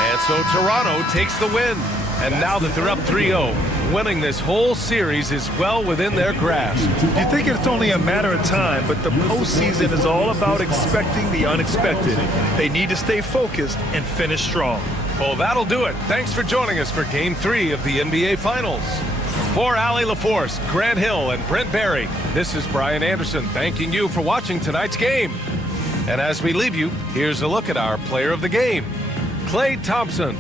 And so Toronto takes the win. And now that they're up 3-0, winning this whole series is well within their grasp. You think it's only a matter of time, but the postseason is all about expecting the unexpected. They need to stay focused and finish strong. Well, that'll do it. Thanks for joining us for Game 3 of the NBA Finals. For Allie LaForce, Grant Hill, and Brent Barry, this is Brian Anderson thanking you for watching tonight's game. And as we leave you, here's a look at our player of the game, Klay Thompson.